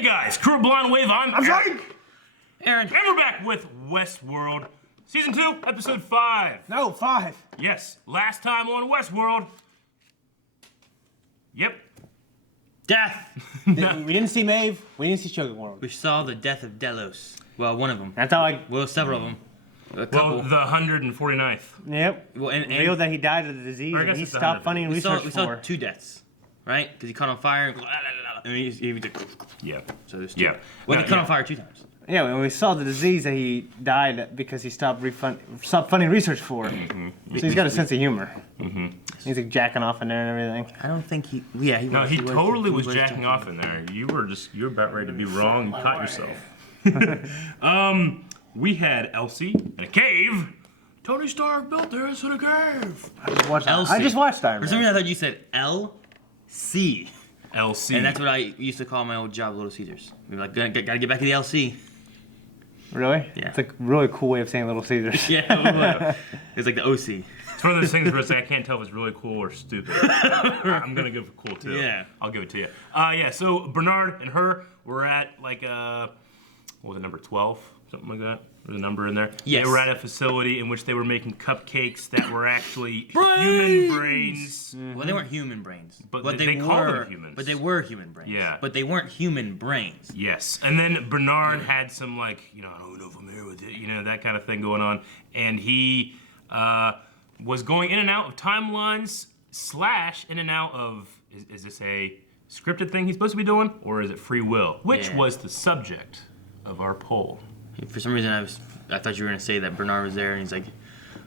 Hey guys, Crew of Blonde Wave, I'm Frank! Aaron. And we're back with Westworld, Season 2, Episode 5. No, 5. Yes, last time on Westworld. Yep. Death. We didn't see Maeve, we didn't see Sugar World. We saw the death of Delos. Well, one of them. That's how I... Well, several of them. A Well, couple. the 149th. Yep. Well, and Revealed that he died of the disease Or I guess and he it's stopped 100. funding we saw research for. 2 deaths, right? Because he caught on fire and he did. Yeah. So there's 2. Yeah. Well, No, he caught yeah. on fire 2 times. Yeah, when we saw the disease that he died because he stopped funding research for. So he's got a sense of humor. He's like jacking off in there and everything. I don't think he. Yeah, he. No, was, he was- totally he was jacking off in there. You were about ready to be wrong. You caught yourself. We had Elsie in a cave. Tony Stark built this in a cave. Elsie. I just watched Iron For some Man. reason, I thought you said LC, Elsie. and that's what I used to call my old job, Little Caesars. We were like, gotta get back to the LC. Really? Yeah. It's a really cool way of saying Little Caesars. Yeah, it's like the OC. It's one of those things where it's like, I can't tell if it's really cool or stupid. I'm gonna go for cool too. Yeah. I'll give it to you. Yeah. So Bernard and her were at like what was it, number 12, something like that. There's a number in there. Yes. They were at a facility in which they were making cupcakes that were actually human brains. Well, they weren't human brains. But they call them humans. But they were human brains. Yeah. But they weren't human brains. Yes. And then Bernard had some like, I don't know if I'm here with it, that kind of thing going on. And he was going in and out of timelines / in and out of, is this a scripted thing he's supposed to be doing? Or is it free will? Which Yeah. was the subject of our poll. For some reason, I thought you were gonna say that Bernard was there, and he's like,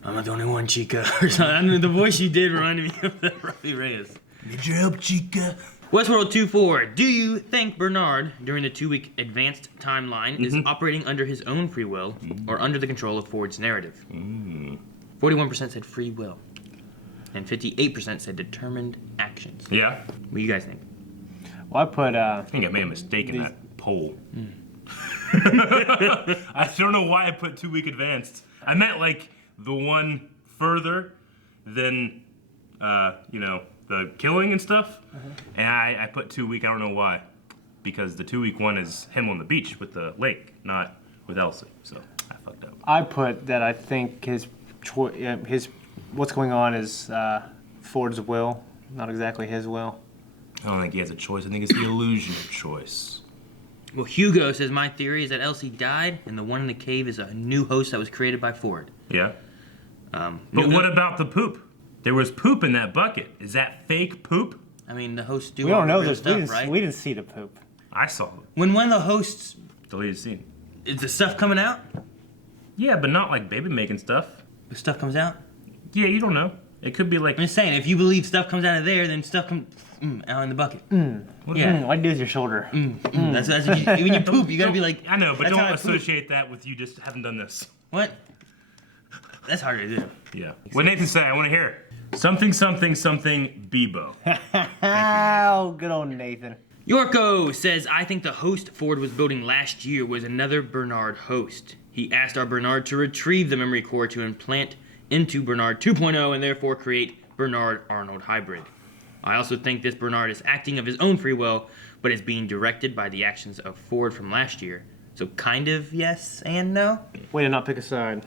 "I'm not the only one, Chica," or something. I mean, the voice you did reminded me of that Riley Reyes. Need your help, Chica? Westworld 2-4. Do you think Bernard, during the 2-week advanced timeline, is operating under his own free will or under the control of Ford's narrative? 41% said free will, and 58% said determined actions. Yeah. What do you guys think? Well, I put, I think I made a mistake in that poll. I don't know why I put 2-week advanced. I meant like the one further than, the killing and stuff. And I put 2-week, I don't know why. Because the 2-week one is him on the beach with the lake, not with Elsie. So I fucked up. I put that I think his what's going on is Ford's will, not exactly his will. I don't think he has a choice. I think it's the illusion of choice. Well, Hugo says, my theory is that Elsie died, and the one in the cave is a new host that was created by Ford. Yeah. But what about the poop? There was poop in that bucket. Is that fake poop? I mean, the hosts do We all don't the know real this. stuff, right? We didn't see the poop. I saw it. When one of the hosts, Deleted scene. is the stuff coming out? Yeah, but not like baby making stuff. The stuff comes out? Yeah, you don't know. It could be like... I'm just saying, if you believe stuff comes out of there, then stuff comes out in the bucket. Yeah. What do with your shoulder? That's what you, when you poop, you gotta be like, I know, but that's how don't I poop. associate that with you just haven't done this. What? That's hard to do. Yeah. What Nathan said, I want to hear it. Something, Bebo. Oh, good old Nathan. Yorko says, I think the host Ford was building last year was another Bernard host. He asked our Bernard to retrieve the memory core to implant into Bernard 2.0 and therefore create Bernard-Arnold hybrid. I also think this Bernard is acting of his own free will, but is being directed by the actions of Ford from last year. So kind of yes and no? Way to not pick a side.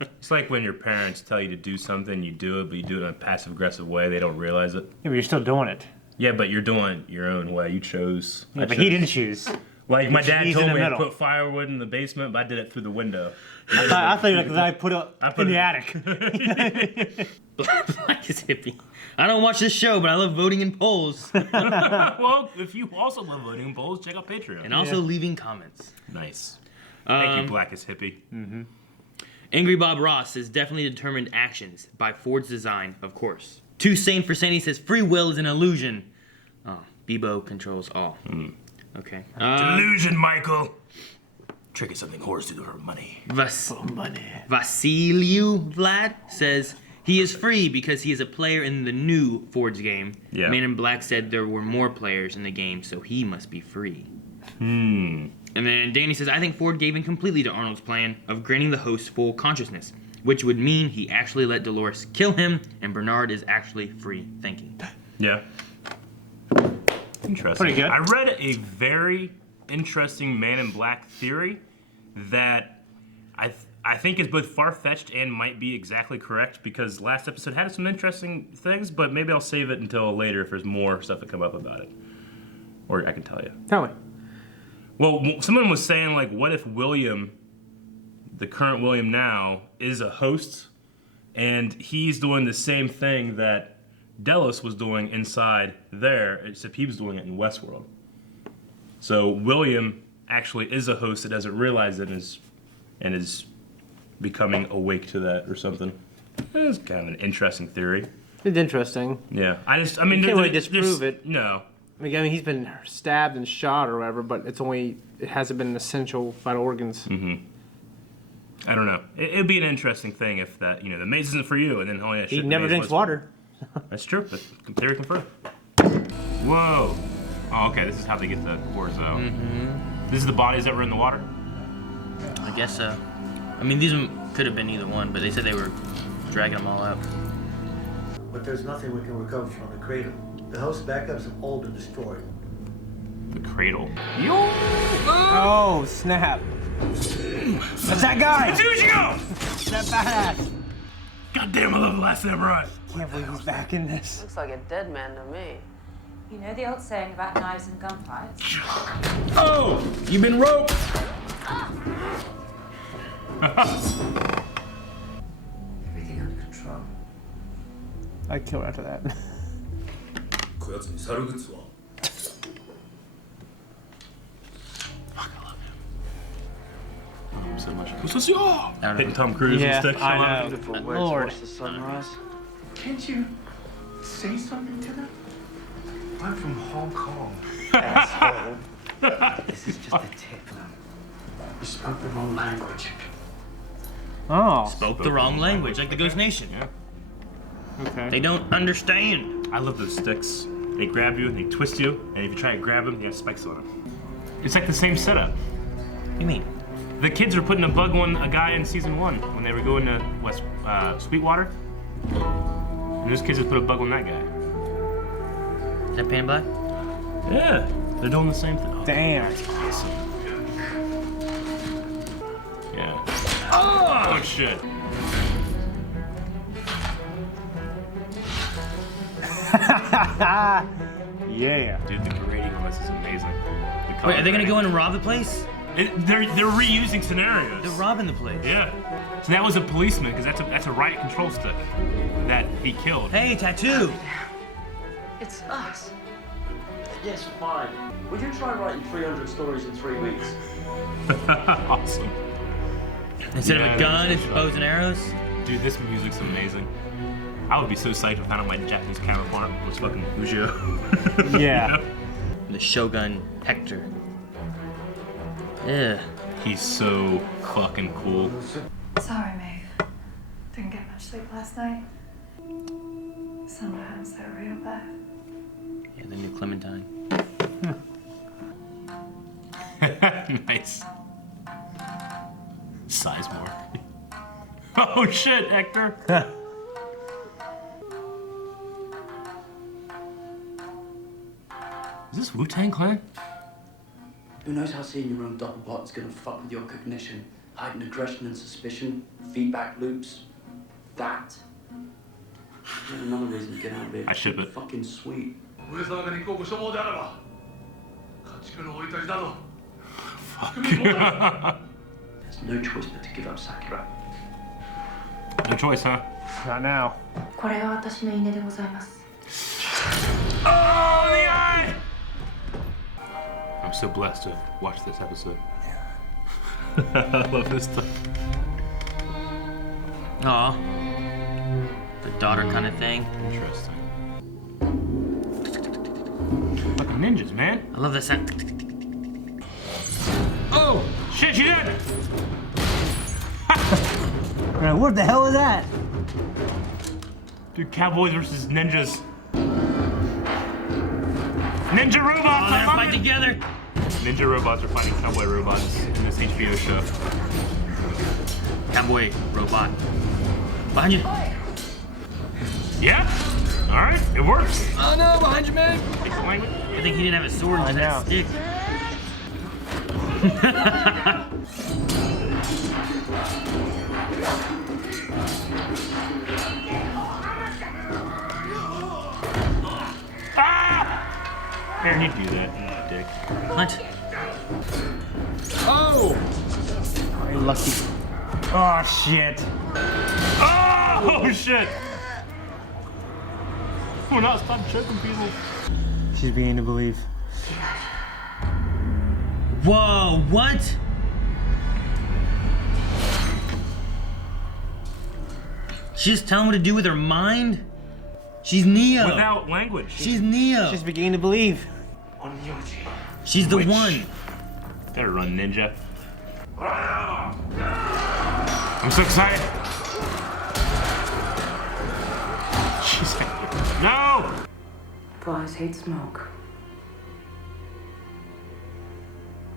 It's like when your parents tell you to do something, you do it, but you do it in a passive-aggressive way. They don't realize it. Yeah, but you're still doing it. Yeah, but you're doing it your own way. You chose. Yeah, but he didn't choose. Like my dad He's told in the me to middle. put firewood in the basement, but I did it through the window. I thought you were like, I put it put in the it- attic. Black is hippie. I don't watch this show, but I love voting in polls. Well, if you also love voting in polls, check out Patreon. And also leaving comments. Nice. Thank you, Blackest Hippie. Angry Bob Ross says definitely determined actions by Ford's design, of course. Too Sane for Sandy says free will is an illusion. Oh, Bebo controls all. Okay. Delusion, Michael. Trick is something whores do to her money. Vasiliu Vlad says he is free because he is a player in the new Ford's game. Yeah. Man in Black said there were more players in the game, so he must be free. And then Danny says, I think Ford gave in completely to Arnold's plan of granting the host full consciousness, which would mean he actually let Dolores kill him, and Bernard is actually free thinking. Yeah. Interesting. Pretty good. I read a very interesting Man in Black theory that I think is both far-fetched and might be exactly correct, because last episode had some interesting things, but maybe I'll save it until later if there's more stuff to come up about it. Or I can tell you. Tell me. Well, someone was saying, like, what if William, the current William now, is a host, and he's doing the same thing that Delos was doing inside there, except he was doing it in Westworld. So William actually is a host that doesn't realize it and is becoming awake to that or something. It's kind of an interesting theory. It's interesting. Yeah, I mean, You can't really disprove it. No. I mean, he's been stabbed and shot or whatever, but it hasn't been essential vital organs. I don't know. It'd be an interesting thing if that, the maze isn't for you, and then oh yeah, He never drinks water. That's true. But theory confirmed. Whoa. Oh, okay. This is how they get the cores, though. This is the bodies that were in the water. I guess so. I mean, these could have been either one, but they said they were dragging them all out. But there's nothing we can recover from the cradle. The host backups have all been destroyed. The cradle. Oh, snap. That's that guy! It's Uchigo! That badass! God damn, I love The Last Samurai. Can't believe he's back in this. Looks like a dead man to me. You know the old saying about knives and gunfights? Oh! You've been roped! Everything under control. I'd kill after that. こやつに猿グッズは So much. I don't Hitting know. Tom Cruise Yeah, and stuff. I know. Beautiful ways to Lord. watch the sunrise. Can't you say something to them? I'm from Hong Kong. Asshole. This is just a tip. You spoke the wrong language. Oh, Spoke the wrong language, like the Ghost Nation. Yeah. okay. They don't understand. I love those sticks. They grab you, they twist you, and if you try to grab them, they have spikes on them. It's like the same setup. What do you mean? The kids were putting a bug on a guy in season 1 when they were going to Sweetwater. And those kids just put a bug on that guy. Is that Pan Black? Yeah, they're doing the same thing. Oh, Damn. that's awesome. Yeah. Oh shit. Yeah. Dude, the grading on this is amazing. Wait, are they gonna go in and rob the place? They're reusing scenarios. They're robbing the place. Yeah. So that was a policeman, because that's a riot control stick that he killed. Hey, tattoo! It's us. Yes, fine. Would you try writing 300 stories in 3 weeks? Awesome. Instead Yeah, of a gun, that's it's bows and arrows. Dude, this music's amazing. I would be so psyched if I found out my Japanese counterpart was fucking Ujo. Yeah. The Shogun Hector. Yeah. He's so fucking cool. Sorry, Maeve. Didn't get much sleep last night. Sometimes they're real bad. Yeah, the new Clementine. Nice. Sizemore. Oh shit, Hector. Is this Wu-Tang Clan? Who knows how seeing your own doppelbot is gonna fuck with your cognition, heighten aggression and suspicion, feedback loops, that. And another reason to get out of here. I ship it. Fucking sweet. 上様が日光ご所望であれば家畜の生い立ちなど There's no choice but to give up Sakura. No choice, huh? Not now. これが私の稲でございます。 Oh, the eye! I'm so blessed to watch this episode. I love this stuff. Aw. The daughter kind of thing. Interesting. Fucking ninjas, man. I love that sound. Oh, shit, she did! What the hell is that? Dude, cowboys versus ninjas. Ninja robots! Oh, I they're love fighting it. together. Ninja robots are fighting cowboy robots in this HBO show. Cowboy robot. Behind you. Yeah? Alright, it works. Oh no, behind you, man. Speak the language. Good thing he didn't have a sword and just had a stick. Man, you do that, you dick. What? Oh, you're lucky. Oh shit. Oh shit! We're not stop choking people. She's beginning to believe. Whoa, what? She just telling what to do with her mind? She's Neo. Without language. She's Neo. She's beginning to believe. She's the Witch. one. Better run, ninja. I'm so excited. She's like, no! Flies hate smoke.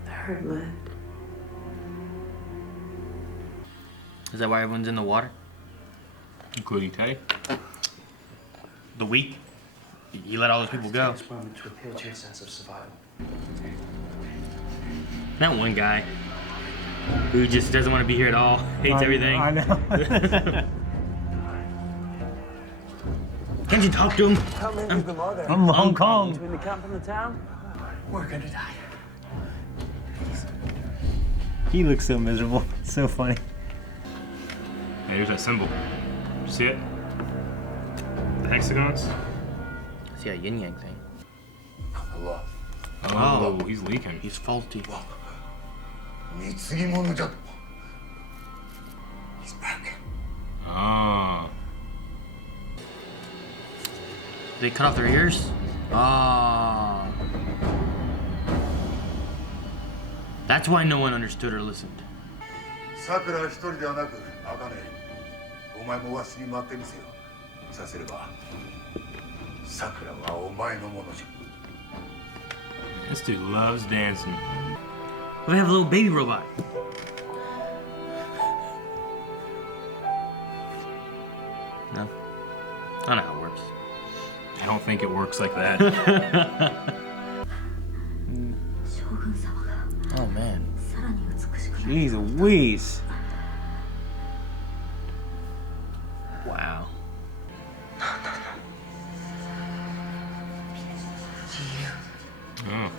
The herd lived. Is that why everyone's in the water? Including Teddy. The weak? You let all those people go. This moment to appeal to your sense of survival. That one guy who just doesn't want to be here at all, hates everything. I know. Can't you talk to him? How many of them are there? From Hong Kong. Between the camp and the town? We're gonna die. He looks so miserable. So funny. Yeah, here's that symbol. You see it? The hexagons? See a yin yang thing. Oh, he's leaking. He's faulty. He's broken. Oh. They cut off their ears? Ah. That's why no one understood or listened. さくら一人ではなく、茜、お前もわしに待ってみせよ。させれば、さくらはお前のものじゃ。 This dude loves dancing. We have a little baby robot. No. I don't know how it works. I don't think it works like that. Oh man. Jeez Louise. Wow. Oh.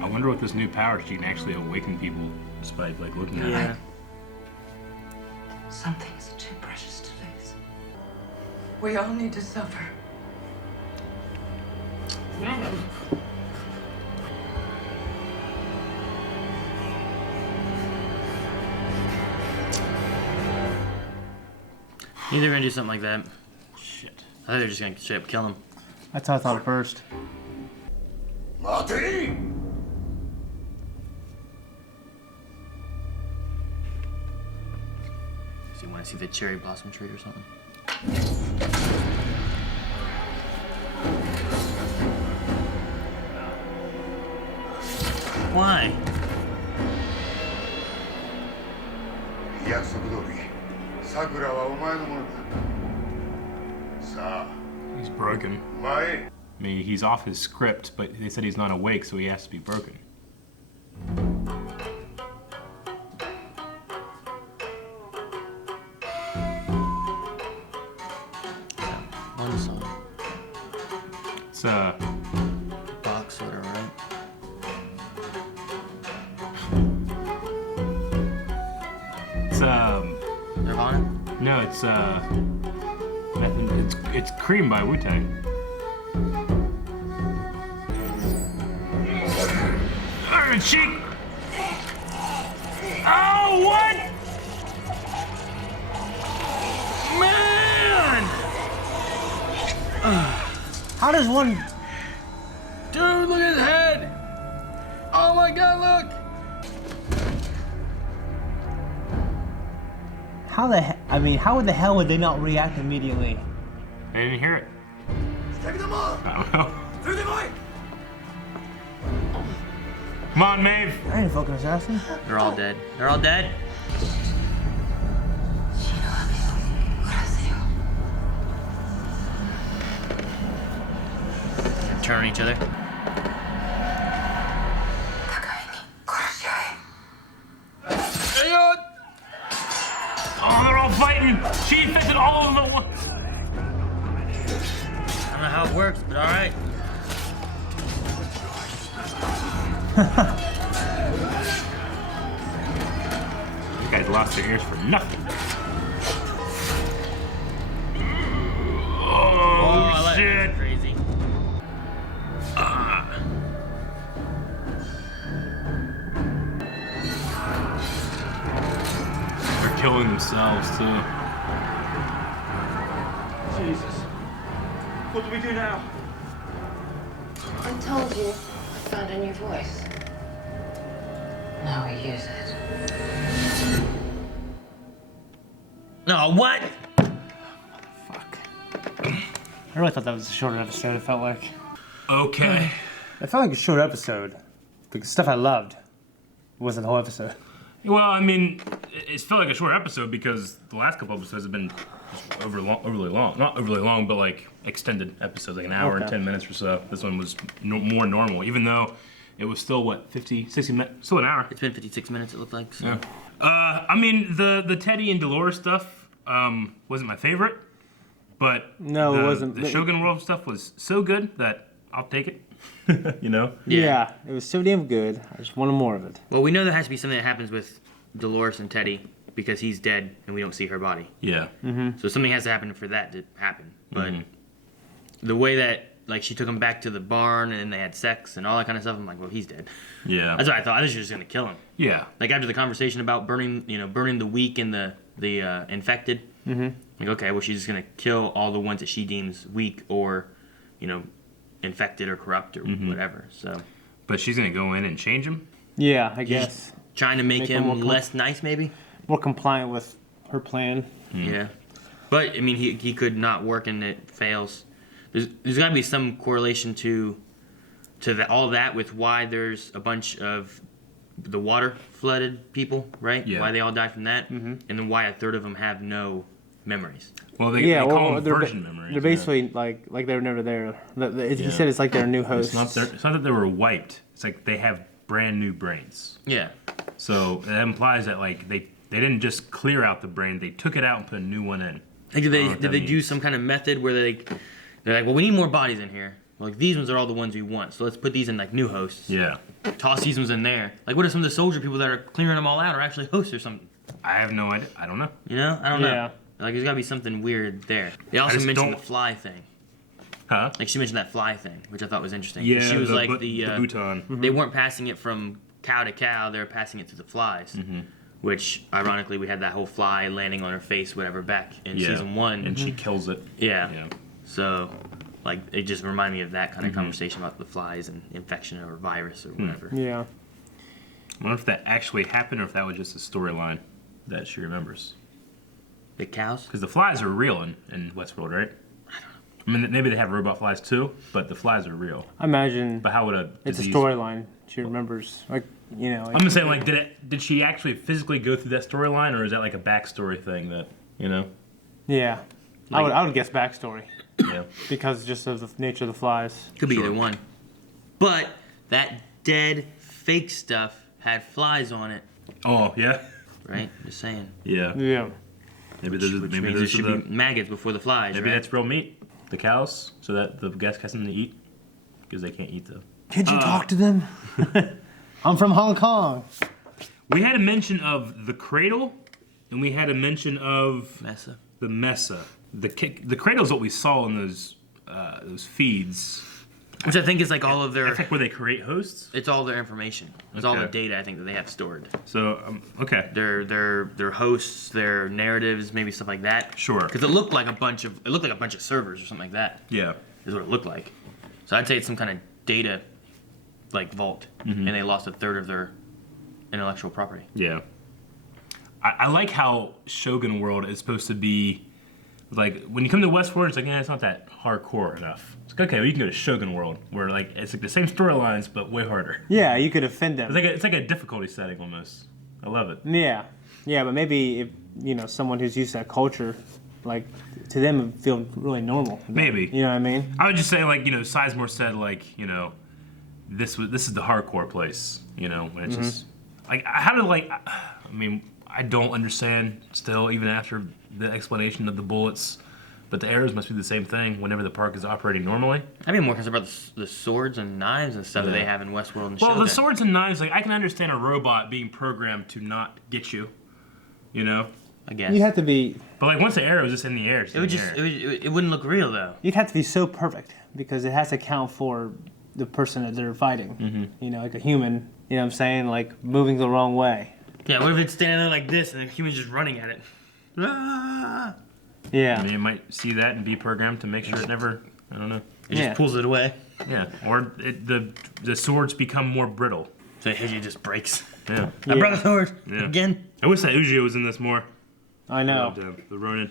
I wonder with this new power she can actually awaken people despite like looking at them. Some things are too precious to lose. We all need to suffer. Either gonna do something like that. Shit. I think they're just gonna straight up kill him. That's how I thought at first. 待て！ So you wanna see the cherry blossom tree or something? Why? 約束通り、さくらはお前のものだ。さあ、 He's broken. 前へ。 I mean, he's off his script, but they said he's not awake, so he has to be broken. One song. It's Box letter, right? it's Nirvana? no, it's it's Cream by Wu-Tang. Cheek. Oh, what? Man! How does one? Dude, look at his head! Oh my god, look! How the? I mean, how the hell would they not react immediately? I didn't hear it. I don't know. Come on, Maeve. I ain't a fucking assassin. They're all dead. They're all dead? turn on each other. Oh, they're all fighting. She infected all of them at once. I don't know how it works, but all right. You guys lost their ears for nothing. Oh, I like shit. that. Crazy. They're killing themselves too. Jesus. What do we do now? I told you I found a new voice. Now we use it. No, what? Fuck. I really thought that was a shorter episode, it felt like. Okay. It felt like a short episode. The stuff I loved wasn't the whole episode. Well, I mean, it felt like a short episode because the last couple episodes have been overly long. Not overly long, but like extended episodes, like an hour and 10 minutes or so. This one was more normal, even though it was still, what, 50, 60 minutes? Still an hour. It's been 56 minutes, it looked like. So. Yeah. I mean, the Teddy and Dolores stuff wasn't my favorite, but No, it wasn't. The Shogun World stuff was so good that I'll take it. You know? Yeah, it was so damn good. I just wanted more of it. Well, we know there has to be something that happens with Dolores and Teddy because he's dead and we don't see her body. Yeah. So something has to happen for that to happen. But the way that, like, she took him back to the barn and they had sex and all that kind of stuff, I'm like, well, he's dead. Yeah. That's what I thought. I was just gonna kill him. Yeah. Like after the conversation about burning the weak and the infected. Like, okay, well, she's just gonna kill all the ones that she deems weak or, infected or corrupt or whatever. So. But she's gonna go in and change him? Yeah, I guess. Trying to make him more less nice, maybe. More compliant with her plan. Yeah, but I mean, he could not work and it fails. There's got to be some correlation to all that with why there's a bunch of the water flooded people, right? Yeah. Why they all died from that, and then why a third of them have no memories. Well, they call them version memories. They're basically like they were never there. He said it's like they're new hosts. It's not that they were wiped. It's like they have brand new brains. Yeah. So that implies that like they didn't just clear out the brain. They took it out and put a new one in. Like, did they do some kind of method where they're like, well, we need more bodies in here. Like, these ones are all the ones we want, so let's put these in like new hosts. Yeah. Toss these ones in there. Like, what if some of the soldier people that are clearing them all out are actually hosts or something? I have no idea. I don't know. I don't know. Yeah. Like, there's got to be something weird there. They also just mentioned don't- the fly thing. Huh? Like, she mentioned that fly thing, which I thought was interesting. Yeah. She was the like the Bhutan. They weren't passing it from cow to cow; they were passing it to the flies. Which, ironically, we had that whole fly landing on her face, whatever, back in season 1. And she kills it. Yeah. Yeah. So, like, it just reminded me of that kind of conversation about the flies and infection or virus or whatever. Yeah. I wonder if that actually happened or if that was just a storyline that she remembers. The cows? Because the flies are real in Westworld, right? I mean, maybe they have robot flies too, but the flies are real. I imagine But how would a it's a disease... storyline. She remembers, like, like, I'm just saying, like, did she actually physically go through that storyline, or is that like a backstory thing that, Yeah. I would guess backstory Yeah. because just of the nature of the flies. Could be Sure. either one. But that dead fake stuff had flies on it, Oh, yeah? right? Just saying. Yeah. Yeah. Maybe those are, Which maybe means there those should are be maggots before the flies, maybe right? that's real meat. The cows, so that the guests have something to eat. Because they can't eat them. Can't you talk to them? I'm from Hong Kong. We had a mention of the cradle, and we had a mention of Mesa. the mesa. The cradle is what we saw in those feeds. Which I think is like all of their... That's like where they create hosts. It's all their information. It's all the Okay. data I think that they have stored. So okay, Their hosts, their narratives, maybe stuff like that. Sure. Because it looked like a bunch of servers or something like that. yeah, Is what it looked like. So I'd say it's some kind of data, like vault, and they lost a third of their intellectual property. yeah. I like how Shogun World is supposed to be like when you come to Westworld, it's like it's not that hardcore enough. It's like, okay, well, you can go to Shogun World where like it's like the same storylines but way harder. Yeah, you could offend them. It's like a difficulty setting almost. I love it. Yeah. Yeah, but maybe if, someone who's used to that culture like to them it feel really normal. Maybe. You know what I mean? I would just say, like, Sizemore said, like, this is the hardcore place, and it's just like, how do, like, I mean, I don't understand still, even after the explanation of the bullets, but the arrows must be the same thing whenever the park is operating normally. I'd be more concerned about the swords and knives and stuff that they have in Westworld and Well, Shogun. the swords and knives, like, I can understand a robot being programmed to not get you, I guess. You have to be. But, like, once the arrow is just in the air, it's It would in the just air. it wouldn't look real though. You'd have to be so perfect because it has to account for the person that they're fighting. Like a human. You know what I'm saying? Like moving the wrong way. Yeah, what if it's standing there like this and the human's just running at it? Ah! Yeah. I mean, you might see that and be programmed to make sure it never, I don't know. It just pulls it away. Yeah, or the swords become more brittle. So it hits you, just breaks. Yeah. I brought the sword Yeah. again. I wish that Ujio was in this more. I I know. loved him. The Ronin.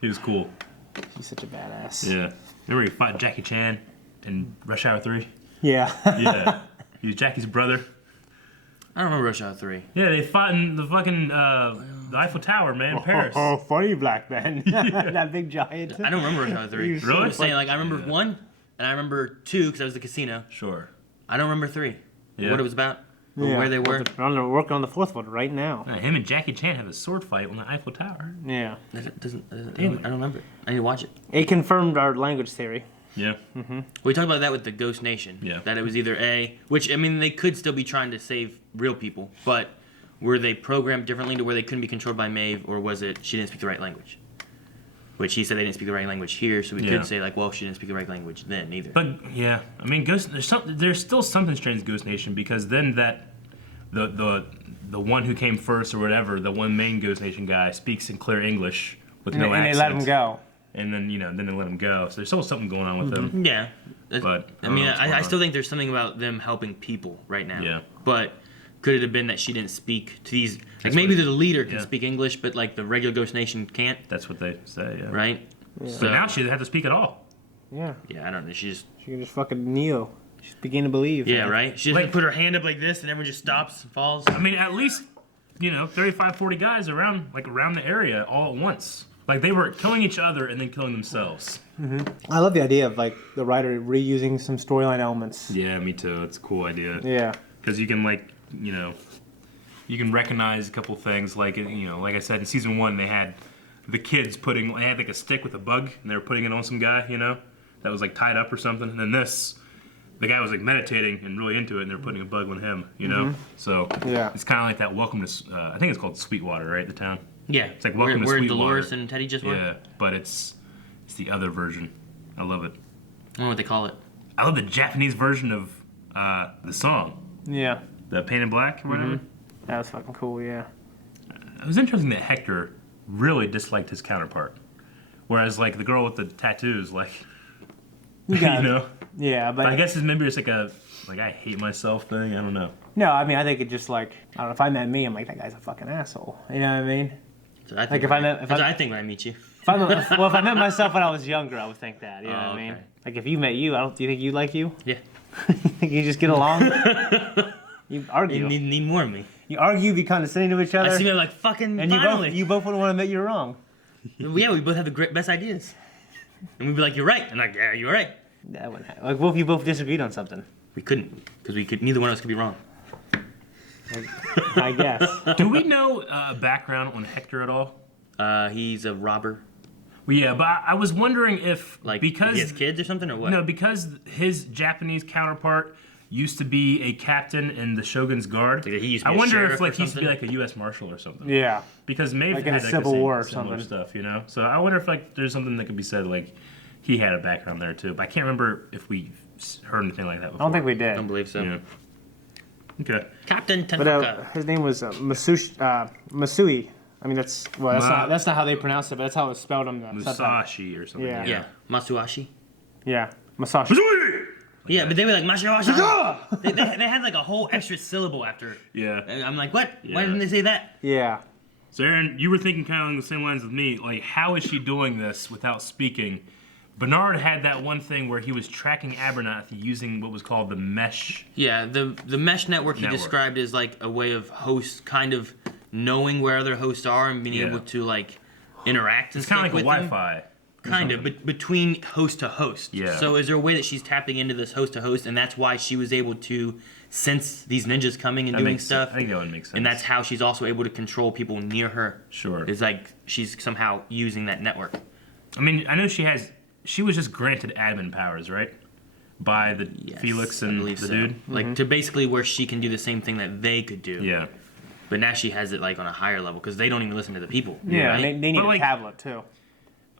He was cool. He's such a badass. Yeah. Remember he fought Jackie Chan in Rush Hour 3? Yeah. Yeah. He was Jackie's brother. I don't remember Rush Hour 3. Yeah, they fought in the fucking the Eiffel Tower, man, in Paris. Oh, funny black man. That big giant. I don't remember Rush Hour 3. You're Really? I'm saying, like, I remember 1, and I remember 2, because that was the casino. Sure. I don't remember 3. Yeah. What it was about, or where they were. They're working on the fourth one right now. Yeah, him and Jackie Chan have a sword fight on the Eiffel Tower. Yeah. I don't remember. I need to watch it. It confirmed our language theory. Yeah. We talked about that with the Ghost Nation. Yeah. That it was either A, which, I mean, they could still be trying to save real people, but were they programmed differently to where they couldn't be controlled by Maeve, or was it she didn't speak the right language? Which he said they didn't speak the right language here, so we could say, like, well, she didn't speak the right language then either. But yeah, I mean, there's still something strange in Ghost Nation, because then the one who came first or whatever, the one main Ghost Nation guy speaks in clear English with no accent. And they let him go. And then then they let him go. So there's still something going on with them. Yeah. But I mean, I I still think there's something about them helping people right now. Yeah. But could it have been that she didn't speak to these? Like, That's maybe what- the leader can yeah. speak English, but like the regular Ghost Nation can't, That's what they say. Yeah. right? But now she doesn't have to speak at all. Yeah. Yeah, I don't know. She just, She can just fucking kneel. She's beginning to believe. yeah, right? She just Like- put her hand up like this, and everyone just stops and falls. I mean, at least 35, 40 guys around the area all at once. Like, they were killing each other and then killing themselves. I love the idea of like the writer reusing some storyline elements. Yeah, me too. It's a cool idea. Yeah. Because you can, like, you can recognize a couple things. Like, like I said, in season 1, they had the kids they had like a stick with a bug, and they were putting it on some guy, that was like tied up or something. And then the guy was like meditating and really into it, and they were putting a bug on him, So Yeah. it's kind of like that welcome to, I think it's called Sweetwater, right? The town. Yeah. It's like Welcome to where Sweetwater. Dolores and Teddy just were. Yeah, but it's the other version. I love it. I don't know what they call it. I love the Japanese version of the song, Yeah. the Painted Black or whatever. That was fucking cool. Yeah. It was interesting that Hector really disliked his counterpart, whereas like the girl with the tattoos, like You got it. But Yeah, but I guess it's maybe it's like a I hate myself thing. I don't know. no, I mean I think it just like I don't know if I met me, I'm like that guy's a fucking asshole. You know what I mean? So I think Like, if I met- if that's I- what I think when I meet you. If I met myself when I was younger, I would think that. You know Oh, what I mean? okay. Like if you met you, do you think you like you? Yeah. You think you just get along? You argue. You need more of me. You argue, be condescending to each other, I see me like fucking and finally. you both would want to admit you're wrong. Yeah, we both have the best ideas. And we'd be like, you're right. And like, yeah, you're right. That wouldn't happen. Like, what if you both disagreed on something? We couldn't, because neither one of us could be wrong. I guess. Do we know background on Hector at all? He's a robber. Well, yeah, but I was wondering if Like, because he has kids or something, or what? no, because his Japanese counterpart used to be a captain in the Shogun's Guard. Like, he used to I be a wonder sheriff if or like he used to be something? like a U.S. Marshal or something. Yeah. Because Maeve Like in had a like Civil the same, War or similar something. stuff, So I wonder if like there's something that could be said like he had a background there too. But I can't remember if we heard anything like that before. I don't think we I did. don't believe so. Yeah. Okay. Captain But Tanaka. his name was Masui. I mean, that's not how they pronounce it, but that's how it's spelled on the subtitle. Musashi or something. Yeah. Yeah. Masuashi. Yeah, Masashi. Yeah, but they were like, Mashiwashi. they had like a whole extra syllable after. Yeah. And I'm like, what? Yeah. Why didn't they say that? Yeah. So Aaron, you were thinking kind of along the same lines with me. Like, how is she doing this without speaking? Bernard had that one thing where he was tracking Abernathy using what was called the mesh. Yeah, the mesh network he Network. described as like a way of hosts kind of knowing where other hosts are and being Yeah. able to like interact and It's kind stuff of like a with them. Wi-Fi. Kind of, but between host to host. Yeah. So is there a way that she's tapping into this host to host, and that's why she was able to sense these ninjas coming and That doing makes stuff? sense. I think that would make sense. And that's how she's also able to control people near her. Sure. It's like she's somehow using that network. I mean, I know she was just granted admin powers, right? By the Yes, Felix I and believe the so. dude. Like to basically where she can do the same thing that they could do. Yeah. But now she has it like on a higher level because they don't even listen to the people. Yeah, right? they need But, a like- tablet too.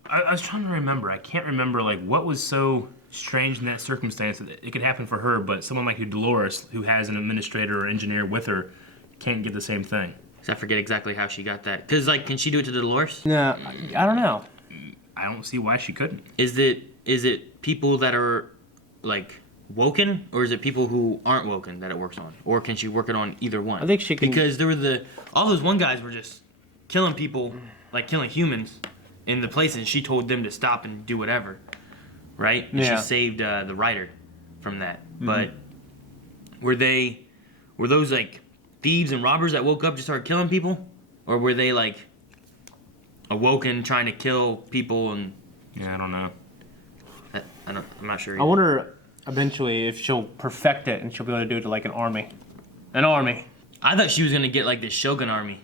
I was trying to remember. I can't remember like what was so strange in that circumstance that it could happen for her, but someone like Dolores, who has an administrator or engineer with her, can't get the same thing. So I forget exactly how she got that. Because like, can she do it to Dolores? No, I don't know. I don't see why she couldn't. Is it people that are like woken, or is it people who aren't woken that it works on, or can she work it on either one? I think she can- because there were all those one guys were just killing people, like killing humans in the places. And she told them to stop and do whatever, right? And Yeah. she saved the writer from that. But were those like thieves and robbers that woke up and just started killing people, or were they like awoken trying to kill people and Yeah, I don't know. I'm not sure. I wonder eventually if she'll perfect it and she'll be able to do it to like an army. An army. I thought she was gonna get like the Shogun army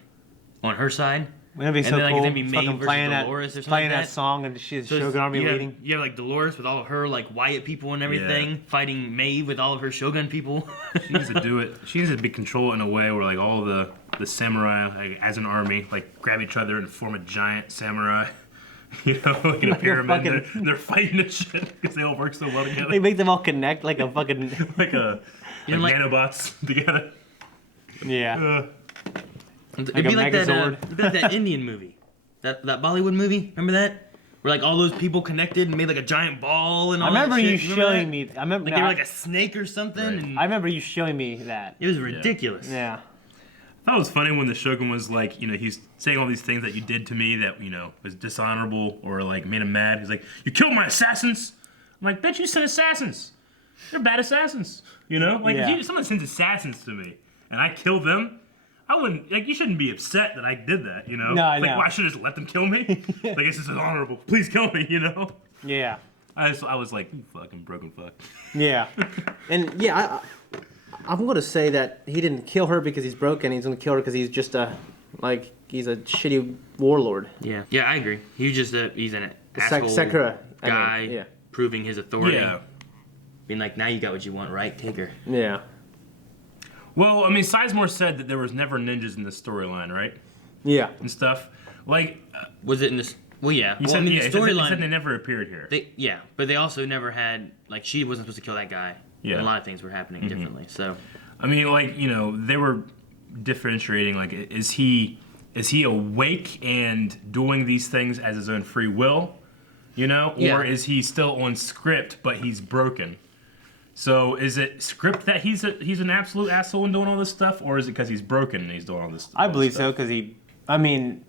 on her side. Wouldn't it be And so then, like, cool? it'd be Maeve Fucking versus playing Dolores or something playing like that that. song and she's So the Shogun army you have, leading. You have like Dolores with all of her like Wyatt people and everything, fighting Maeve with all of her Shogun people. She needs to do it. She needs to be controlled in a way where like all the samurai, like, as an army, like grab each other and form a giant samurai. You know, like in a Like a pyramid. fucking- They're fighting and shit because they all work so well together. They make them all connect like a fucking like a You know, like like- nanobots together. yeah. It'd Like a be like that. Megazord. It'd be like that Indian movie, that Bollywood movie. Remember that? Where like all those people connected and made like a giant ball and I all remember that you shit. Remember showing that? me. I remember. Like they were like a snake or something. Right. And I remember you showing me that. it was ridiculous. Yeah. I thought it was funny when the Shogun was like, you know, he's saying all these things that you did to me that, you know, was dishonorable or like made him mad. He's like, you killed my assassins. I'm like, bitch, you sent assassins. They're bad assassins. You know? Like, Yeah. if someone sends assassins to me and I kill them, I wouldn't, like, you shouldn't be upset that I did that, you know? No, I like, know. well, I should have just let them kill me. Like, it's just honorable. Please kill me, you know? Yeah. I was like, you fucking broken fuck. Yeah. And yeah, I'm gonna say that he didn't kill her because he's broken. He's gonna kill her because he's just he's a shitty warlord. Yeah, I agree. He's just he's an asshole Sakura guy yeah. proving his authority. Yeah. Being like, now you got what you want, right? Take her. Yeah. Well, I mean, Sizemore said that there was never ninjas in the storyline, right? Yeah. And stuff. Like, Was it in this? Well, yeah. he Well, said, I mean, yeah, the he said storyline. they never appeared here. But they also never had like she wasn't supposed to kill that guy. Yeah. And a lot of things were happening differently. So I mean, like, you know, they were differentiating. Like, is he awake and doing these things as his own free will, you know, Yeah. or is he still on script but he's broken? So is it script that he's an absolute asshole and doing all this stuff, or is it because he's broken and he's doing all this? I all this believe so stuff? because he. I mean,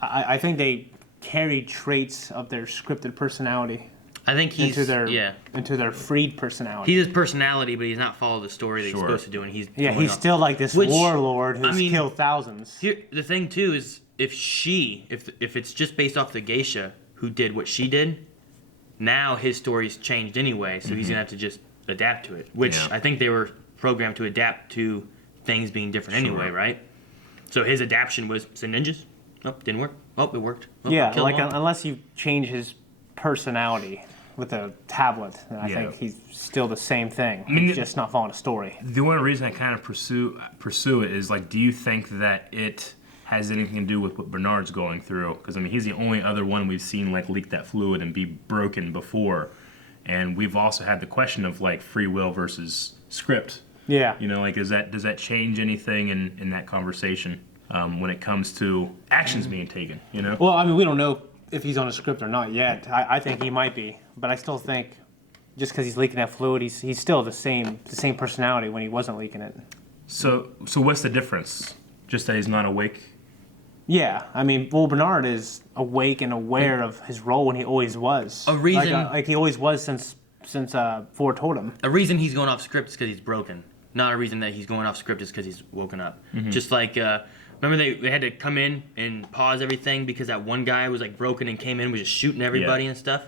I think they carry traits of their scripted personality I think he's into their freed personality. He's his personality, but he's not followed the story that he's Sure. supposed to do, and he's Yeah, going he's off. still like this Which, warlord who's I mean, killed thousands. Here, the thing too is if it's just based off the geisha who did what she did, now his story's changed anyway, so he's gonna have to just adapt to it. Which Yeah. I think they were programmed to adapt to things being different anyway, right? So his adaptation was send ninjas. Nope, didn't work. Oh, it worked. Oh, Yeah, kill like them all. unless you change his personality with a tablet, then I Yeah. think he's still the same thing. mean, he's just not following a story. The only reason I kind of pursue it is like, do you think that it has anything to do with what Bernard's going through? Because I mean, he's the only other one we've seen like leak that fluid and be broken before, and we've also had the question of like free will versus script. Yeah. You know, like does that change anything in that conversation when it comes to actions being taken? You know. Well, I mean, we don't know if he's on a script or not yet. I think he might be, but I still think just because he's leaking that fluid, he's still the same personality when he wasn't leaking it. So what's the difference? Just that he's not awake. Yeah, I mean, well, Bernard is awake and aware of his role when he always was. A reason- like he always was since Ford told him. A reason he's going off script is because he's broken. Not a reason that he's going off script is because he's woken up. Just like remember they had to come in and pause everything because that one guy was like broken and came in and was just shooting everybody and stuff.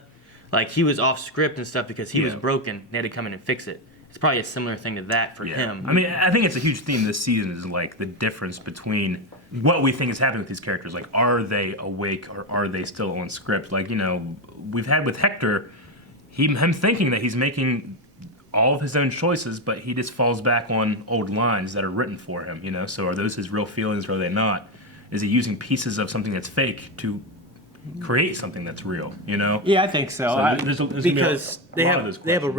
Like he was off script and stuff because he was broken. They had to come in and fix it. It's probably a similar thing to that for him. I mean, I think it's a huge theme this season is like the difference between what we think is happening with these characters. Like, are they awake or are they still on script? Like, you know, we've had with Hector, him thinking that he's making all of his own choices, but he just falls back on old lines that are written for him, you know? So are those his real feelings or are they not? Is he using pieces of something that's fake to create something that's real, you know? Yeah, I think so. Because they have a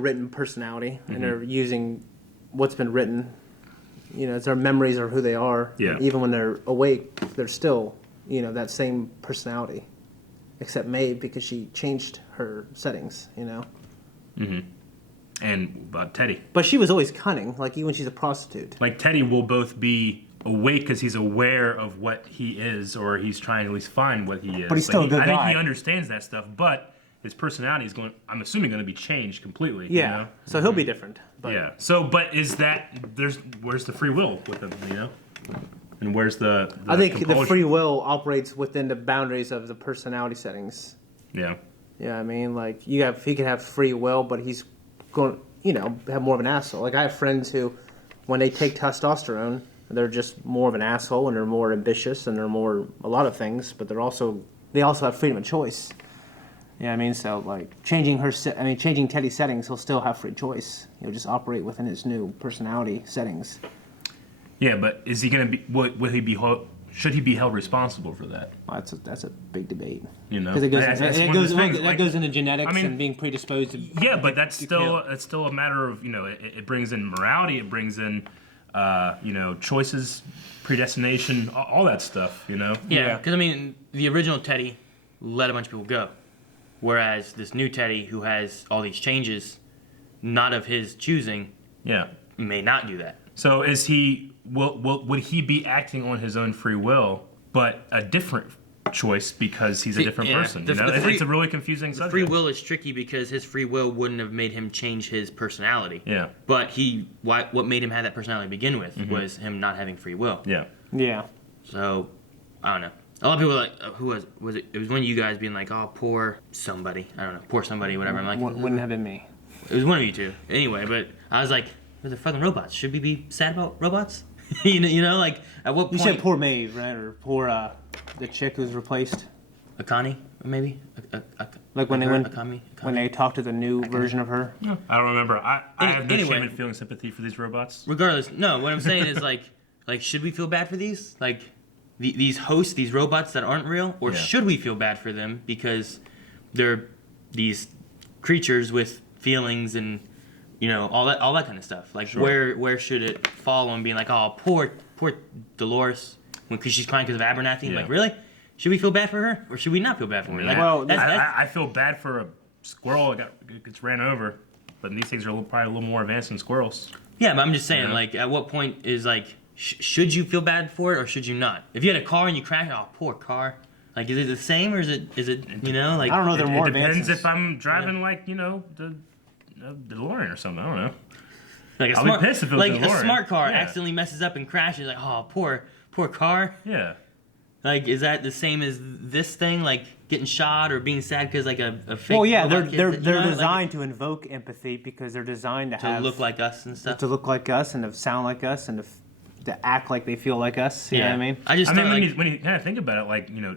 written personality, and they're using what's been written. You know, it's their memories of who they are. Yeah. Even when they're awake, they're still, you know, that same personality, except Maeve because she changed her settings. You know. Mm-hmm. And Teddy. But she was always cunning, like even when she's a prostitute. Like Teddy will both be awake because he's aware of what he is, or he's trying to at least find what he is. But he's still a good I guy. think he understands that stuff, but his personality is I'm assuming, going to be changed completely. Yeah. You know? So he'll be different. But. Yeah. So, but is that where's the free will with him? You know, and where's the I think compulsion? the free will operates within the boundaries of the personality settings. Yeah. Yeah, I mean, like he could have free will, but he's going, you know, have more of an asshole. Like I have friends who, when they take testosterone, they're just more of an asshole and they're more ambitious and they're more a lot of things, but they also have freedom of choice. Yeah, I mean, so like changing Teddy's settings, he'll still have free choice. He'll just operate within his new personality settings. Yeah, but is he going to be? Will he be? Should he be held responsible for that? Well, that's a big debate. You know, because that goes into genetics, I mean, and being predisposed to. Yeah, but that's still a matter of, you know, it brings in morality, it brings in you know, choices, predestination, all that stuff. You know. Yeah, because I mean, the original Teddy let a bunch of people go. Whereas this new Teddy, who has all these changes, not of his choosing, may not do that. So is he? Would he be acting on his own free will, but a different choice because he's a different person? You know? It's a really confusing subject. Free will is tricky because his free will wouldn't have made him change his personality. Yeah. But what made him have that personality to begin with was him not having free will. Yeah. Yeah. So I don't know. A lot of people were like, who was it? It was one of you guys being like, oh, poor somebody. I don't know, poor somebody, whatever. I'm like, wouldn't have been me. It was one of you two. Anyway, but I was like, they're fucking robots. Should we be sad about robots? you know, like at what point? You said poor Maeve, right? Or poor the chick who's replaced. Akane, maybe. Like when Akane? when they talk to the new version of her. No, I don't remember. I have no anyway, shame in feeling sympathy for these robots. Regardless, no. What I'm saying is like should we feel bad for these? Like these hosts, these robots that aren't real, or should we feel bad for them because they're these creatures with feelings and, you know, all that kind of stuff? Like where should it fall on being like, oh, poor Dolores, because she's crying because of Abernathy? Like, really? Should we feel bad for her, or should we not feel bad for her? Like, well, I feel bad for a squirrel that gets ran over, but these things are probably a little more advanced than squirrels. Yeah, but I'm just saying, like, at what point is like, should you feel bad for it or should you not? If you had a car and you crashed, oh, poor car. Like, is it the same or is it you know, like? I don't know. They're more advanced. It depends advanced. if I'm driving like, you know, the DeLorean or something. I don't know. Like I'll be pissed if it was like a a smart car accidentally messes up and crashes. Like, oh, poor car. Yeah. Like, is that the same as this thing? Like getting shot or being sad because like a fake. Well, yeah, robot they're kid, you know, designed to invoke empathy because they're designed to look like us and stuff. To look like us and to sound like us and to act like they feel like us. You know what I mean? I mean, when you kind of think about it, like, you know,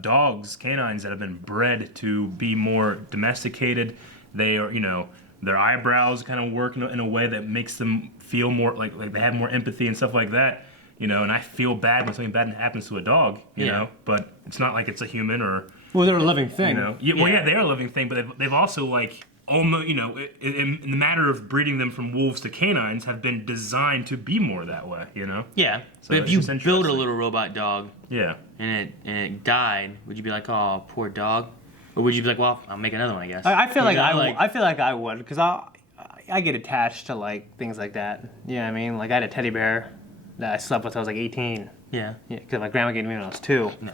dogs, canines that have been bred to be more domesticated, they are, you know, their eyebrows kind of work in a way that makes them feel more like they have more empathy and stuff like that. You know, and I feel bad when something bad happens to a dog, you know, but it's not like it's a human or. Well, they're a living thing. You know, they are a living thing, but they've also, like, almost, you know, in the matter of breeding them from wolves to canines, have been designed to be more that way, you know? Yeah, so but if you build a little robot dog, and it died, would you be like, oh, poor dog, or would you be like, well, I'll make another one, I guess? I feel like I feel like I would, because I get attached to like things like that. You know what I mean? Like I had a teddy bear that I slept with when I was like 18. Yeah. Because my grandma gave me when I was 2. No,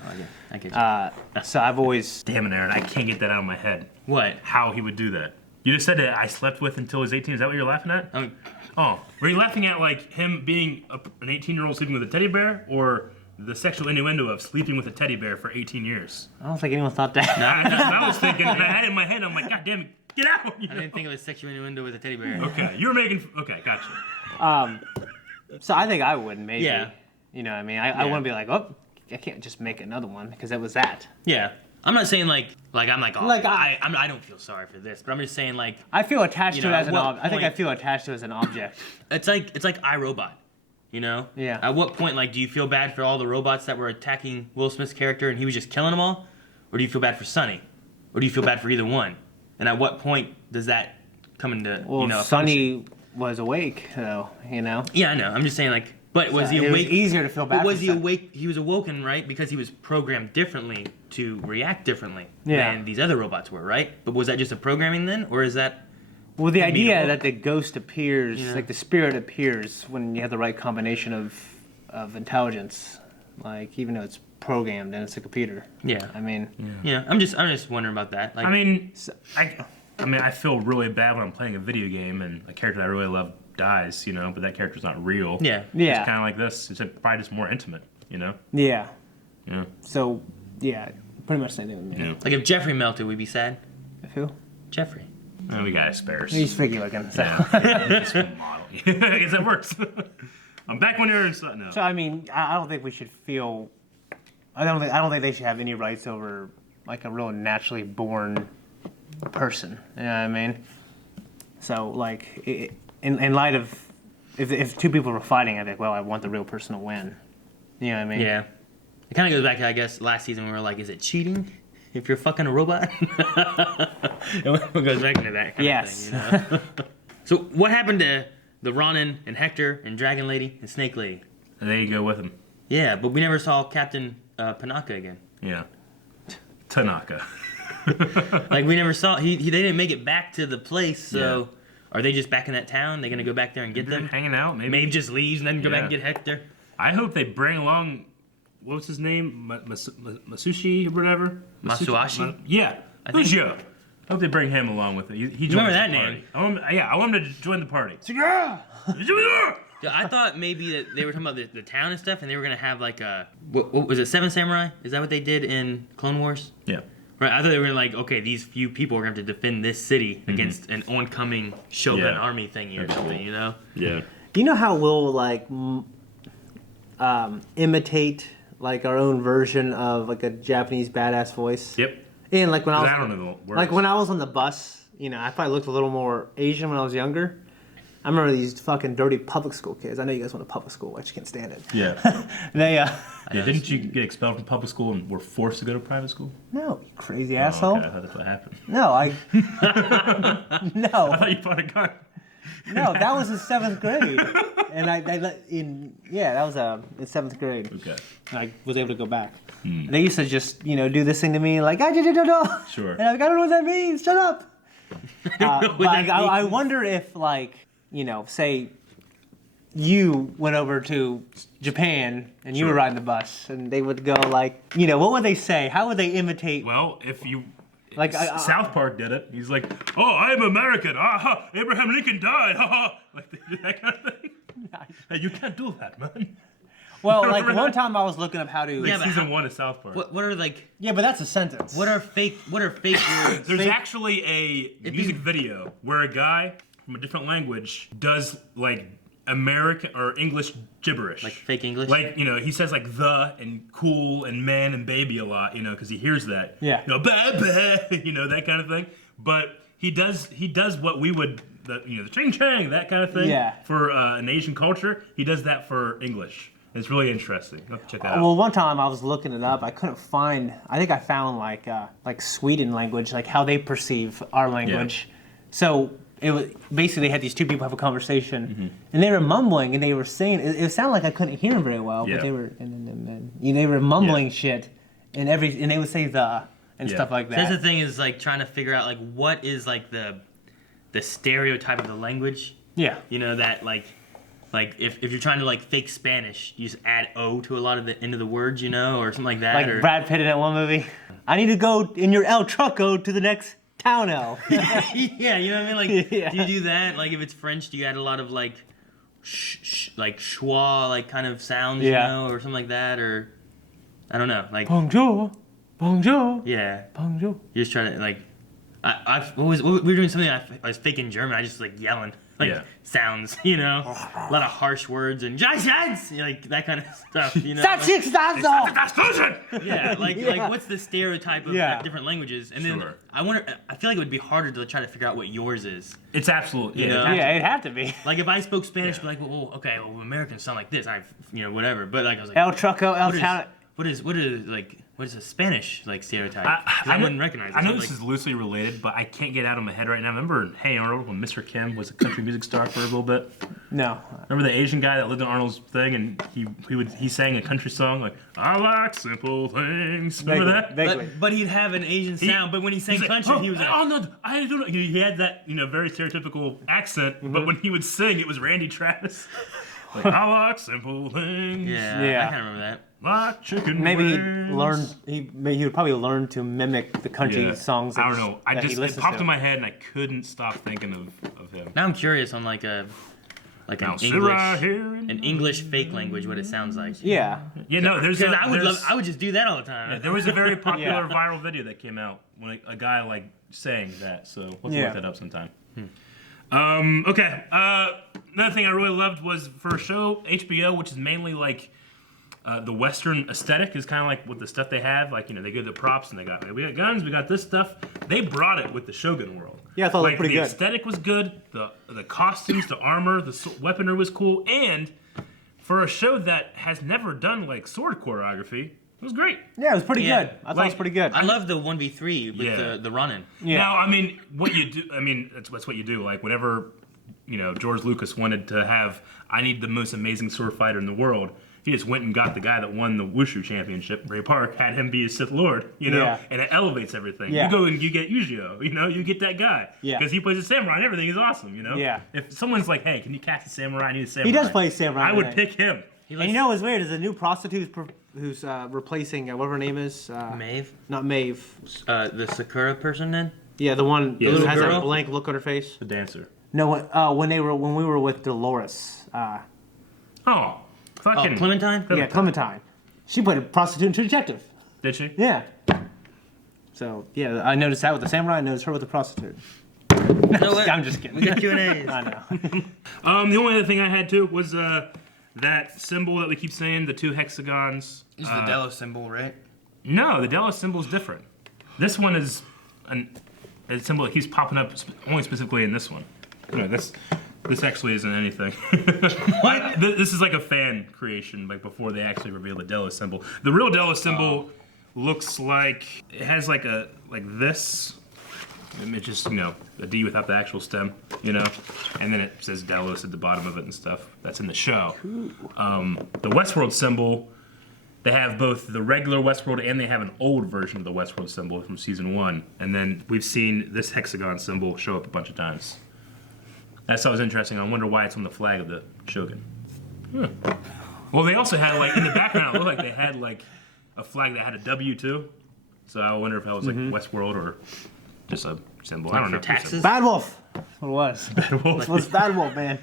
I get you. So I've always. Damn it, Aaron! I can't get that out of my head. What? How he would do that? You just said that I slept with until he was 18. Is that what you're laughing at? Oh, were you laughing at like him being an 18-year-old sleeping with a teddy bear, or the sexual innuendo of sleeping with a teddy bear for 18 years? I don't think anyone thought that. That's what I was thinking, and I had it in my head. I'm like, God damn it, get out! You know? I didn't think it was sexual innuendo with a teddy bear. Okay, you were making. Okay, gotcha. So I think I would maybe. Yeah. You know what I mean? I wouldn't be like, oh, I can't just make another one because it was that. Yeah. I'm not saying like I'm like, oh, Like, I don't feel sorry for this, but I'm just saying like I feel attached You to know, it as an at what object. I think I point- feel attached to it as an object. it's like iRobot, you know? Yeah. At what point like do you feel bad for all the robots that were attacking Will Smith's character and he was just killing them all, or do you feel bad for Sonny, or do you feel bad for either one? And at what point does that come into Well, you know? a Sonny was awake, though. You know. function? Yeah, I know. I'm just saying like, but was he It was awake? easier to feel bad But was for he Sonny. awake? He was awoken, right? Because he was programmed differently to react differently Yeah. than these other robots were, right? But was that just a programming then, or is that? Well, the Could be idea the- that the ghost appears, Yeah. like the spirit appears when you have the right combination of intelligence, like even though it's programmed and it's a computer. Yeah. I mean, Yeah, I'm just wondering about that. Like, I mean, I feel really bad when I'm playing a video game and a character that I really love dies, you know, but that character's not real. yeah, yeah, It's kind of like this. It's probably just more intimate, you know? yeah. Yeah. So, yeah, pretty much same thing with me. Yeah. like if Jeffrey melted, we'd be sad. Who? Jeffrey. And we got spares. He's freaky looking. So. Yeah. Just model. I guess that works. I'm back when you're in. No. So I mean, I don't think we should feel. I don't think they should have any rights over like a real naturally born person. You know what I mean? So like, in light of if two people were fighting, I think, well, I want the real person to win. You know what I mean? Yeah. It kind of goes back to, I guess, last season we were like, is it cheating if you're fucking a robot? It goes back into that kind Yes. of thing, you know? So what happened to the Ronin and Hector and Dragon Lady and Snake Lady? And there you go with him. Yeah, but we never saw Captain Panaka again. Yeah. Tanaka. Like we never saw, they didn't make it back to the place, so are they just back in that town? They gonna go back there and get They're them? hanging out, maybe. Maeve just leaves and then go back and Yeah. get Hector? I hope they bring along. What was his name? Masushi or whatever. Masuashi? Yeah. I think- Ujo. I hope they bring him along with it. He joins remember the that party. name? I want him to join the party. Yeah. Dude, I thought maybe that they were talking about the town and stuff, and they were gonna have like a what was it, Seven Samurai? Is that what they did in Clone Wars? Yeah. Right. I thought they were like, okay, these few people are gonna have to defend this city against an oncoming Shogun Yeah. army thingy or That'd be something, cool. you know? Yeah. You know how we'll like imitate like our own version of like a Japanese badass voice? Yep. And like when I was, I don't know the words. like when I was on the bus, you know, I probably looked a little more Asian when I was younger. I remember these fucking dirty public school kids. I know you guys went to public school. I just can't stand it. Yeah. They Yeah, didn't you get expelled from public school and were forced to go to private school? no, you crazy Oh, asshole. okay, I thought that's what happened. No, I I no, thought you bought a gun. no. That was in 7th grade, and that was in 7th grade. Okay. I was able to go back. They used to just do this thing to me like I don't. Sure. And I'm like, I don't know what that means. Shut up. But that I means. wonder if like say you went over to Japan and you were Sure. riding the bus and they would go like what would they say? How would they imitate? Well, if you. Like, South Park did it. He's like, "Oh, I'm American. Aha! Abraham Lincoln died. Ha Like they did that kind of thing. Hey, you can't do that, man. Well, like Remember one that? time I was looking up how to. Yeah, but Season 1 of South Park. What are like Yeah, but that's a sentence. what are fake words? There's fake- actually a music video where a guy from a different language does like American or English gibberish. Like fake English? Like, he says like the and cool and man and baby a lot, because he hears that. Yeah. Bah, bah, that kind of thing. But he does what we would, the ching chang, that kind of thing. Yeah. For an Asian culture, he does that for English. It's really interesting. You'll have to check that out. Well, one time I was looking it up. I couldn't find. I think I found like Sweden language, like how they perceive our language. So it was basically they had these two people have a conversation, and they were mumbling, and they were saying it sounded like I couldn't hear them very well, Yeah. but they were they were mumbling shit, and they would say the and Yeah. stuff like That's the that. thing is like trying to figure out like what is like the stereotype of the language. Yeah. That like if you're trying to like fake Spanish, you just add O to a lot of the end of the words, or something like that. Like or Brad Pitt in that one movie. I need to go in your El Truco to the next Town elf. Yeah, you know what I mean? Like, Yeah. do you do that? Like, if it's French, do you add a lot of like, like schwa, like kind of sounds, Yeah. you know, or something like that, or I don't know, like Bonjour. Bonjour. yeah, Bonjour. you're just trying to like, we were doing something. I was faking German. I just like yelling like Yeah. sounds, you know, a lot of harsh words and like that kind of stuff, you know. That's like- it, that's all. Yeah, like Yeah. what's the stereotype of Yeah. different languages? And then Sure. I wonder. I feel like it would be harder to try to figure out what yours is. It's absolutely You know? yeah. Yeah, it'd have to be. Like if I spoke Spanish, I'd be like, well, okay, well, Americans sound like this. Whatever. But like I was like, El Truco, El what is- Town. what is a Spanish like stereotype? I 'Cause I know- wouldn't recognize it. I know So, this like, is loosely related, but I can't get out of my head right now. Remember Hey Arnold when Mr. Kim was a country music star for a little bit? No. Remember the Asian guy that lived in Arnold's thing and he sang a country song like I like simple things. Remember that? Vaguely. but he'd have an Asian sound. But when he sang He's like, country, he was like, oh no, I don't know. He had that very stereotypical accent, but when he would sing, it was Randy Travis. Like I like simple things. yeah, Yeah. I kind of remember that. Like chicken Maybe he'd wings. learn. He would probably learn to mimic the country Yeah. songs. I don't know. that he It listens popped to. in my head and I couldn't stop thinking of him. Now I'm curious on like an Now sit right here and- an English fake language, what it sounds like. Yeah. Yeah, no, there's Because there's- I would just do that all the time. Yeah, there was a very popular Yeah. viral video that came out when a guy like sang that. So let's Yeah. look that up sometime. Okay. Another thing I really loved was for a show HBO, which is mainly like the Western aesthetic, is kind of like with the stuff they have. Like they give the props and we got guns, we got this stuff. They brought it with the Shogun world. Yeah, I thought it like looked pretty the good. aesthetic was good. The costumes, the armor, the weaponry was cool, and for a show that has never done like sword choreography, it was great. Yeah, it was pretty Yeah. good. I thought it was pretty good. I love the 1v3 with Yeah. the running. Yeah. Now, I mean, what you do, that's what you do. Like, whenever, George Lucas wanted to have, I need the most amazing sword fighter in the world, he just went and got the guy that won the Wushu championship, Ray Park, had him be a Sith Lord, Yeah. and it elevates everything. Yeah. You go and you get Yujiro, you get that guy. Yeah. Because he plays a samurai and everything is awesome, Yeah. If someone's like, hey, can you cast a samurai? I need a samurai. He does play samurai. I would today. pick him. And you know what's weird is a new prostitute who's replacing whatever her name is. Maeve? Not Maeve. The Sakura person then? Yeah, the one Yeah, who the has girl? that blank look on her face. The dancer. No, when we were with Dolores. Oh, fucking. Clementine? Yeah, Clementine. She played a prostitute and True Detective. Did she? Yeah. So yeah, I noticed that with the samurai. I noticed her with the prostitute. No, I'm just kidding. We got Q&As. I know. The only other thing I had too was that symbol that we keep saying, the two hexagons. This is the Delos symbol, right? No, the Delos symbol is different. This one is a symbol that keeps popping up only specifically in this one. No, this actually isn't anything. What? This is like a fan creation, like before they actually reveal the Delos symbol. The real Delos symbol looks like it has like this. It's just a D without the actual stem, and then it says Delos at the bottom of it and stuff. That's in the show. The Westworld symbol, they have both the regular Westworld and they have an old version of the Westworld symbol from season 1. And then we've seen this hexagon symbol show up a bunch of times. That stuff was interesting. I wonder why it's on the flag of the Shogun. Well, they also had in the background, it looked like they had a flag that had a W too. So I wonder if that was Westworld or just a symbol. I don't for know. taxes? Bad Wolf. What it was. Bad Wolf. It was Bad Wolf, man.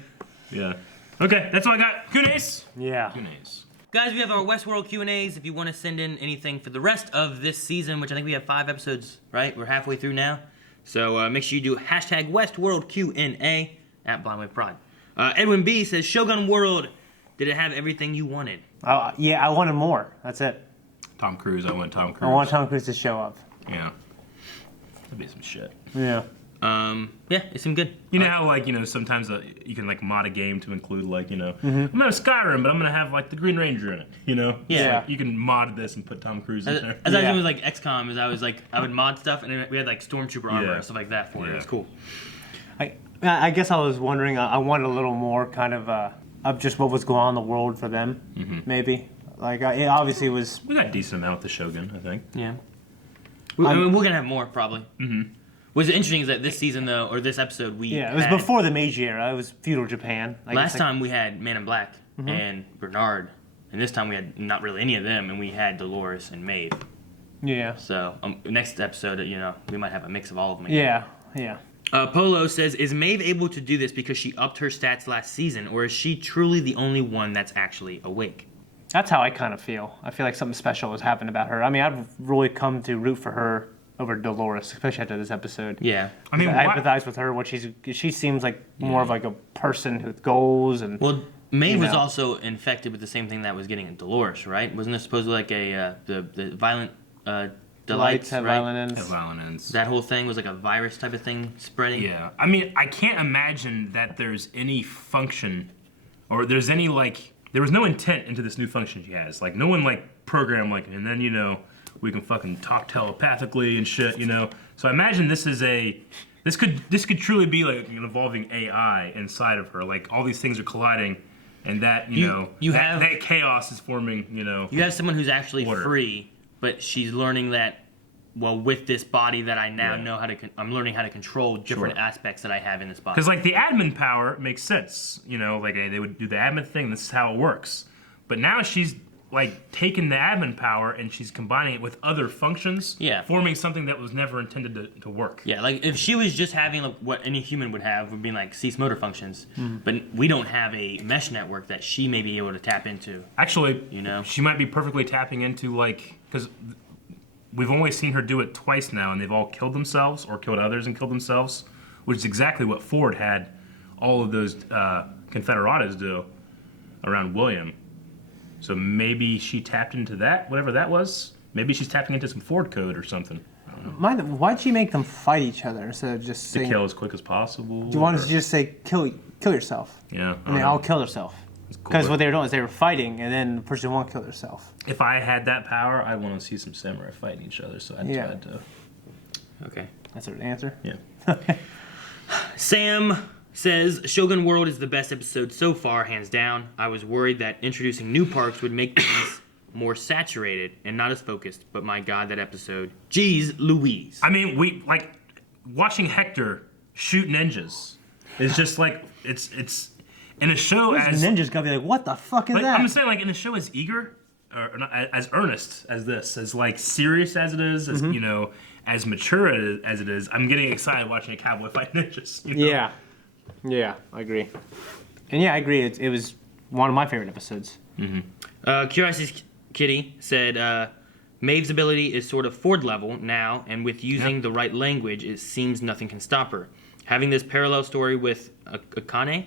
Yeah. Okay, that's all I got. Kunes. Yeah. Kunes. Guys, we have our Westworld Q&As. If you want to send in anything for the rest of this season, which I think we have 5 episodes, right? We're halfway through now. So make sure you do hashtag Westworld Q&A at BlindWaveProd. Edwin B says, Shogun World, did it have everything you wanted? Yeah, I wanted more. That's it. Tom Cruise. I want Tom Cruise. I want Tom Cruise to show up. Yeah. That'd be some shit. Yeah. Yeah, it seemed good. You know how sometimes you can mod a game to include I'm gonna have Skyrim, but I'm gonna have the Green Ranger in it. Yeah. So, you can mod this and put Tom Cruise in there. As I was Yeah. doing with XCOM, I would mod stuff, and then we had Stormtrooper armor Yeah. and stuff like that for it. It was Yeah. cool. I guess I was wondering. I wanted a little more kind of just what was going on in the world for them. Maybe it obviously was. We got a decent amount with the Shogun, I think. Yeah. I mean, we're gonna have more probably. Mm-hmm. What's interesting is that this season though, or this episode, Yeah, it was before the Meiji era. It was feudal Japan. Last time we had Man in Black and Bernard, and this time we had not really any of them, and we had Dolores and Maeve. Yeah. So next episode, we might have a mix of all of them again. Yeah. Polo says, is Maeve able to do this because she upped her stats last season, or is she truly the only one that's actually awake? That's how I kind of feel. I feel like something special has happened about her. I mean, I've really come to root for her over Dolores, especially after this episode. Yeah. I mean, I empathize with her. She seems like more of like a person with goals and. Well, Maeve was also infected with the same thing that was getting Dolores, right? Wasn't it supposed to like the violent delights, have right? violent ends. Violent ends. That whole thing was like a virus type of thing spreading. Yeah. I mean, I can't imagine that there's any function, or there's any like. There was no intent into this new function she has. Like, no one, like, programmed, like, and then, we can fucking talk telepathically and shit, So I imagine this is this could truly be, like, an evolving AI inside of her. Like, all these things are colliding, and that, that chaos is forming, You have someone who's actually order. free, but she's learning that, well, with this body that I now know how to, I'm learning how to control different aspects that I have in this body. Because, like, the admin power makes sense, like, they would do the admin thing, this is how it works. But now she's, like, taking the admin power and she's combining it with other functions, forming something that was never intended to work. Yeah, like, if she was just having, like, what any human would have, would be, like, cease motor functions, but we don't have a mesh network that she may be able to tap into. Actually, she might be perfectly tapping into, like, because we've only seen her do it twice now, and they've all killed themselves or killed others and killed themselves, which is exactly what Ford had all of those Confederados do around William. So maybe she tapped into that, whatever that was. Maybe she's tapping into some Ford code or something. I don't know. Why'd she make them fight each other instead of just saying... To kill as quick as possible? Do you want to just say, kill yourself? Yeah. And they all kill themselves. Because what they were doing is they were fighting, and then the person won't kill herself. If I had that power, I'd want to see some samurai fighting each other, so I'd try to... Okay. That's her answer? Yeah. Sam says, Shogun World is the best episode so far, hands down. I was worried that introducing new parks would make things more saturated and not as focused, but my god, that episode. Jeez Louise. I mean, watching Hector shoot ninjas is just like, it's... In a show as ninjas gotta be like, what the fuck is that? I'm saying, like, in a show as eager, or not, as earnest as this, as like serious as it is, as as mature as it is, I'm getting excited watching a cowboy fight ninjas. Yeah, I agree. And yeah, I agree. It was one of my favorite episodes. Curiosity Kitty said, Maeve's ability is sort of Ford level now, and with using the right language, it seems nothing can stop her. Having this parallel story with Akane.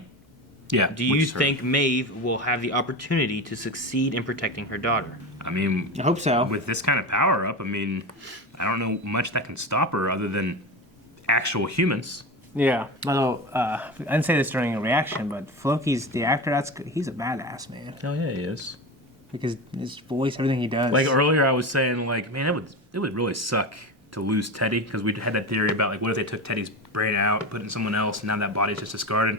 Yeah. Do you think Maeve will have the opportunity to succeed in protecting her daughter? I mean, I hope so. With this kind of power up, I mean, I don't know much that can stop her other than actual humans. Yeah. Although, I didn't say this during a reaction, but Floki's the actor, he's a badass, man. Hell yeah, he is. Because his voice, everything he does. Like earlier I was saying, like, man, it would really suck to lose Teddy, because we had that theory about, like, what if they took Teddy's brain out, put it in someone else, and now that body's just discarded.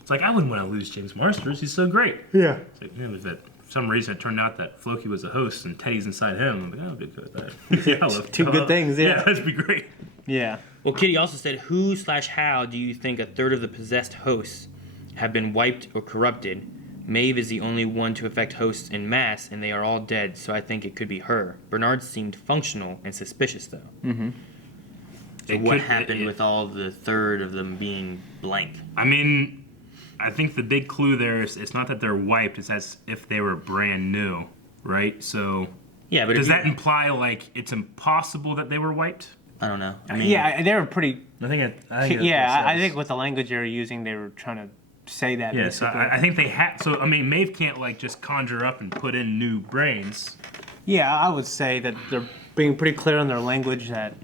It's like, I wouldn't want to lose James Marsters. He's so great. Yeah. It's like, man, that for some reason it turned out that Floki was a host and Teddy's inside him. I'm like, oh, good with that. Yeah, I love Two good things, yeah. Yeah, that'd be great. Yeah. Well, Kitty also said, who/how do you think a third of the possessed hosts have been wiped or corrupted? Maeve is the only one to affect hosts en masse, and they are all dead, so I think it could be her. Bernard seemed functional and suspicious, though. Mm-hmm. So what happened with all the third of them being blank? I mean, I think the big clue there is it's not that they're wiped, it's as if they were brand new, right? So yeah, but does that imply, like, it's impossible that they were wiped? I don't know. I mean, yeah, they were pretty... I think I think with the language they were using, they were trying to say that. Yeah, so I think they had... So, I mean, Maeve can't, like, just conjure up and put in new brains. Yeah, I would say that they're being pretty clear on their language that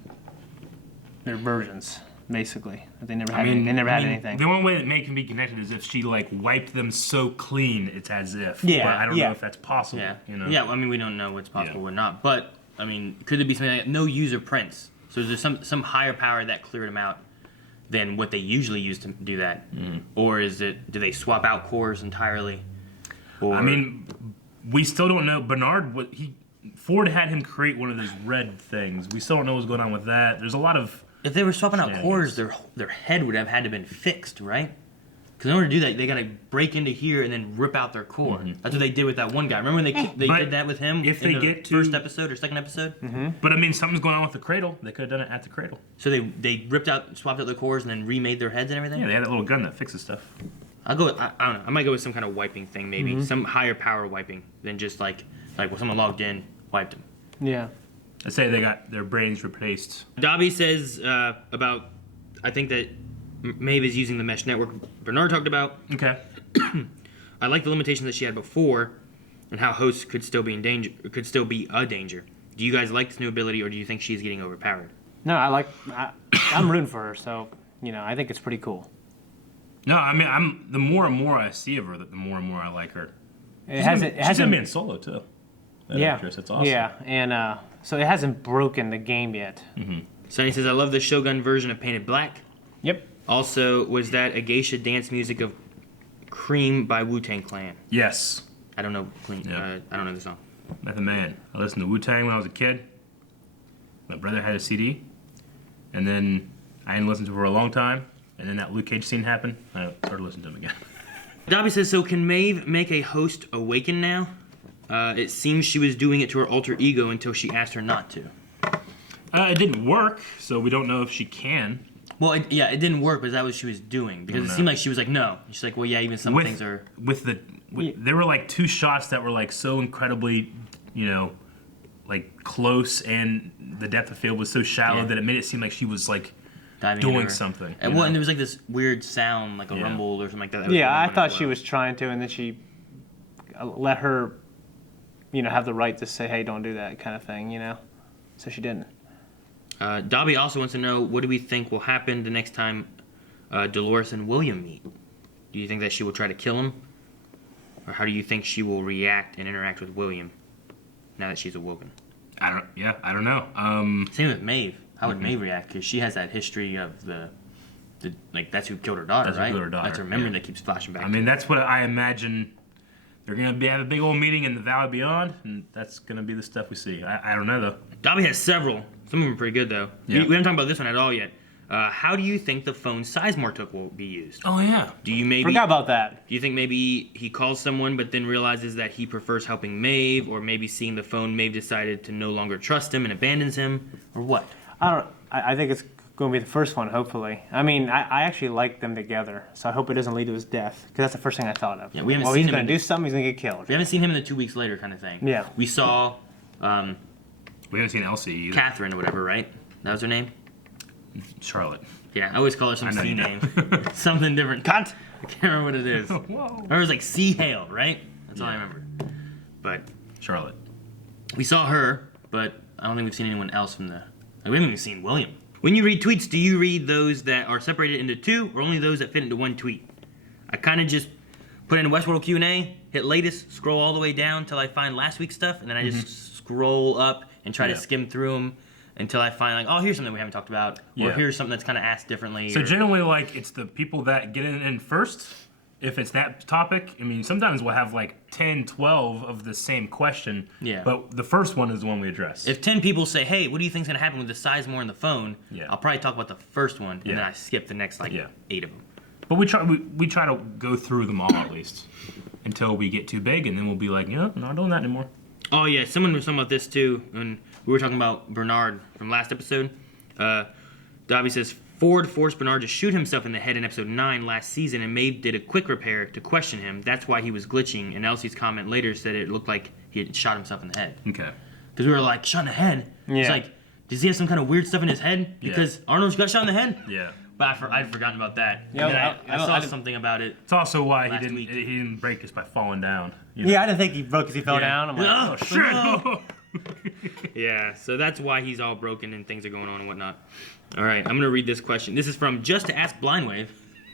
they're versions, basically. They never had, had anything. The only way that Maeve can be connected is if she, like, wiped them so clean, it's as if. Yeah, but I don't know if that's possible. Yeah, Yeah, I mean, we don't know what's possible or not. But, I mean, could there be something like no user prints? So is there some higher power that cleared them out than what they usually use to do that? Or do they swap out cores entirely? Or, I mean, we still don't know. Bernard, Ford had him create one of those red things. We still don't know what's going on with that. There's a lot of... If they were swapping out cores, their head would have had to been fixed, right? Because in order to do that, they gotta break into here and then rip out their core. That's what they did with that one guy. Remember when they But did that with him if in they the get to- first episode or second episode? But I mean, something's going on with the cradle. They could have done it at the cradle. So they swapped out their cores and then remade their heads and everything? Yeah, they had that little gun that fixes stuff. I don't know. I might go with some kind of wiping thing, maybe. Some higher power wiping than just like when someone logged in, wiped them. Yeah. Let's say they got their brains replaced. Dobby says about, I think that Maeve is using the mesh network Bernard talked about. Okay. I like the limitations that she had before and how hosts could still be a danger. Do you guys like this new ability, or do you think she's getting overpowered? No, I'm rooting for her, so, I think it's pretty cool. No, I mean, the more and more I see of her, the more and more I like her. She's gonna be in Solo too. That actress, that's awesome. Yeah, and so it hasn't broken the game yet. Sonny says, I love the Shogun version of Painted Black. Yep. Also, was that a geisha dance music of Cream by Wu-Tang Clan? Yes. I don't know I don't know the song. Method Man. I listened to Wu-Tang when I was a kid. My brother had a CD. And then I hadn't listened to it for a long time. And then that Luke Cage scene happened. I started listening to him again. Dobby says, so can Maeve make a host awaken now? It seems she was doing it to her alter ego until she asked her not to. It didn't work, so we don't know if she can. Well, it didn't work, but is that what she was doing? Because it seemed like she was like, no. She's like, well, yeah, even some things are... There were like two shots that were like so incredibly, like close, and the depth of field was so shallow that it made it seem like she was like diving doing something. And and there was like this weird sound, like a rumble or something like that. Yeah, I thought she was trying to, and then she let her, have the right to say, hey, don't do that kind of thing, So she didn't. Dobby also wants to know, what do we think will happen the next time Dolores and William meet? Do you think that she will try to kill him? Or how do you think she will react and interact with William now that she's awoken? I don't know. Same with Maeve. How would Maeve react? Because she has that history of the that's who killed her daughter, right? Who killed her daughter, That's her memory that keeps flashing back. I mean, that's what I imagine. They're going to have a big old meeting in the Valley Beyond, and that's going to be the stuff we see. I don't know, though. Dobby has several. Some of them are pretty good, though. Yeah. We haven't talked about this one at all yet. How do you think the phone Sizemore took will be used? Oh, yeah. Do you maybe... Forgot about that. Do you think maybe he calls someone but then realizes that he prefers helping Maeve, or maybe seeing the phone Maeve decided to no longer trust him and abandons him, or what? I think it's going to be the first one, hopefully. I mean, I actually like them together, so I hope it doesn't lead to his death, because that's the first thing I thought of. Yeah, we haven't well, seen he's him going to do something, he's going to get killed. We haven't seen him in the 2 weeks later kind of thing. Yeah. We saw We haven't seen Elsie either. Catherine or whatever, right? That was her name? Charlotte. Yeah, I always call her some I know C you do. name. Something different. Cut! I can't remember what it is. Whoa. Or it was like C. Hale, right? That's all I remember. But Charlotte. we saw her, but I don't think we've seen anyone else from the... Like, we haven't even seen William. When you read tweets, do you read those that are separated into two, or only those that fit into one tweet? I kind of just put in a Westworld Q&A, hit latest, scroll all the way down until I find last week's stuff, and then I just scroll up and try to skim through them until I find, like, oh, here's something we haven't talked about, or here's something that's kind of asked differently. So generally, like, it's the people that get it in first. If it's that topic, I mean, sometimes we'll have like 10, 12 of the same question. Yeah. But the first one is the one we address. If 10 people say, hey, what do you think's going to happen with the Sizemore in the phone? Yeah. I'll probably talk about the first one, and then I skip the next, like, 8 of them. But we try to go through them all at least until we get too big, and then we'll be like, yeah, I'm not doing that anymore. Oh, yeah, someone was talking about this, too, when we were talking about Bernard from last episode. Dobby says, Ford forced Bernard to shoot himself in the head in episode 9 last season, and Maeve did a quick repair to question him. That's why he was glitching, and Elsie's comment later said it looked like he had shot himself in the head. Okay. Because we were like, shot in the head? Yeah. It's like, does he have some kind of weird stuff in his head? Because Arnold's got shot in the head? Yeah. But I'd forgotten about that. Yeah, And then I saw I something about it. It's also why he Last didn't week. he didn't break just by falling down. You know? Yeah, I didn't think he broke because he fell down. I'm like, Oh, Shit. no. Yeah, so that's why he's all broken and things are going on and whatnot. All right, I'm going to read this question. This is from Just to Ask Blindwave.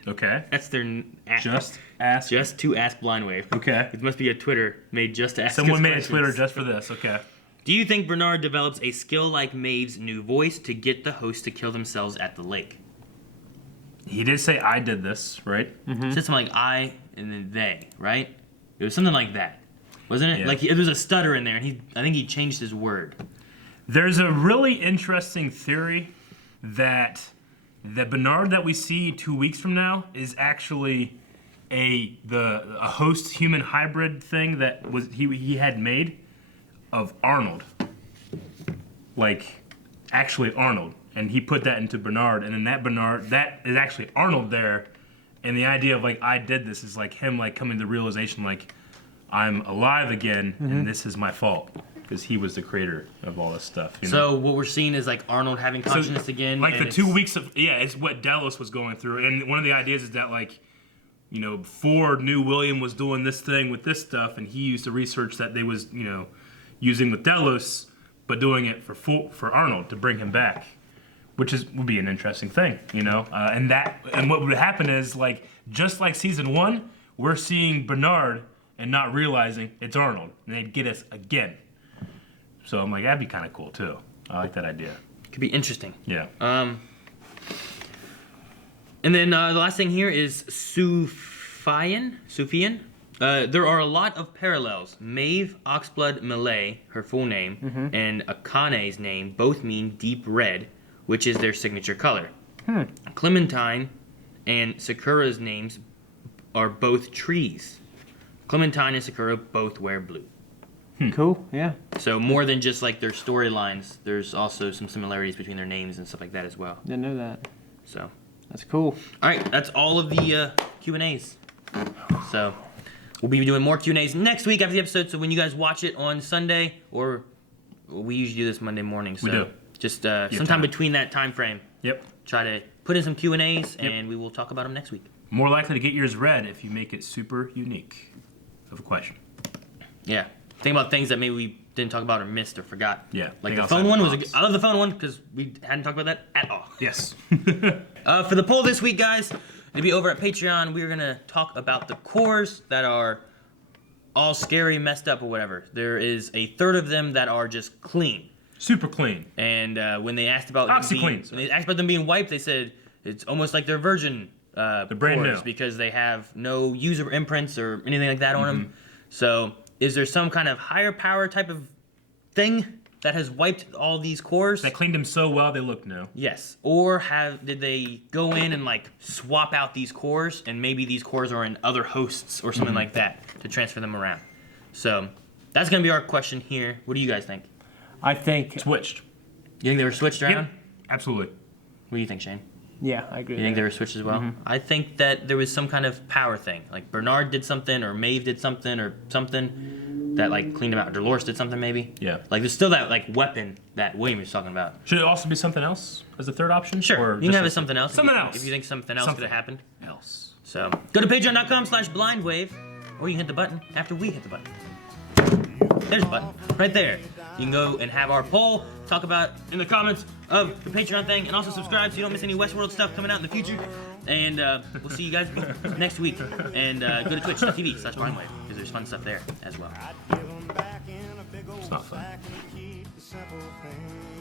Okay. That's their... Just ask. Just to Ask Blindwave. Okay. It must be a Twitter made just to ask Someone us made a questions. Twitter just for this. Okay. Do you think Bernard develops a skill like Maeve's new voice to get the host to kill themselves at the lake? He did say I did this, right? It said something like I and then they, right? It was something like that. Wasn't it? Yeah. Like there was a stutter in there, and I think he changed his word. There's a really interesting theory that the Bernard that we see 2 weeks from now is actually a host human hybrid thing that was he had made of Arnold, like actually Arnold, and he put that into Bernard, and then that is actually Arnold there, and the idea of like I did this is like him like coming to the realization like I'm alive again, and this is my fault. Because he was the creator of all this stuff. You know? So what we're seeing is like Arnold having consciousness again. Like and the 2 weeks of it's what Delos was going through, and one of the ideas is that like, you know, before New William was doing this thing with this stuff, and he used to research that they was using with Delos, but doing it for Arnold to bring him back, which would be an interesting thing, and what would happen is like just like season 1, we're seeing Bernard and not realizing it's Arnold, and they'd get us again. So I'm like, that'd be kind of cool too. I like that idea. Could be interesting. Yeah. And then the last thing here is Sufyan. There are a lot of parallels. Maeve, Oxblood, Malay, her full name, and Akane's name both mean deep red, which is their signature color. Clementine and Sakura's names are both trees. Clementine and Sakura both wear blue. Cool, yeah. So more than just like their storylines, there's also some similarities between their names and stuff like that as well. Didn't know that. So That's cool. all right, that's all of the Q&As. So we'll be doing more Q&As next week after the episode. So when you guys watch it on Sunday, or we usually do this Monday morning. So We do. just sometime between that time frame. Yep. Try to put in some Q&As, and we will talk about them next week. More likely to get yours read if you make it super unique of a question. Yeah. Think about things that maybe we didn't talk about or missed or forgot. Yeah, Like think the outside phone the one box. I love the phone one because we hadn't talked about that at all. Yes. For the poll this week, guys, it'll be over at Patreon. We're going to talk about the cores that are all scary, messed up, or whatever. There is a third of them that are just clean. Super clean. And when they asked about OxyClean, when they asked about them being wiped, they said it's almost like they're virgin brand cores new. because they have no user imprints or anything like that on them. So is there some kind of higher power type of thing that has wiped all these cores? That cleaned them so well they look new. Yes. Or did they go in and like swap out these cores, and maybe these cores are in other hosts or something like that to transfer them around? So that's gonna be our question here. What do you guys think? I think, Switched. You think they were switched around? Yep. Absolutely. What do you think, Shane? yeah, I agree. You think with they that. were switched as well? I think that there was some kind of power thing. Like Bernard did something, or Maeve did something, or something that like cleaned them out. Dolores did something maybe. Yeah. Like there's still that like weapon that William was talking about. Should it also be something else as a third option? Sure. Or You can just have a- it something else. Something else. If you think something else could have happened. Else. So go to patreon.com/blindwave, or you can hit the button after we hit the button. There's a button right there. You can go and have our poll, talk about in the comments of the Patreon thing, and also subscribe so you don't miss any Westworld stuff coming out in the future. And we'll see you guys next week. And go to twitch.tv/blindwave because there's fun stuff there as well. It's not fun. Keep the simple things.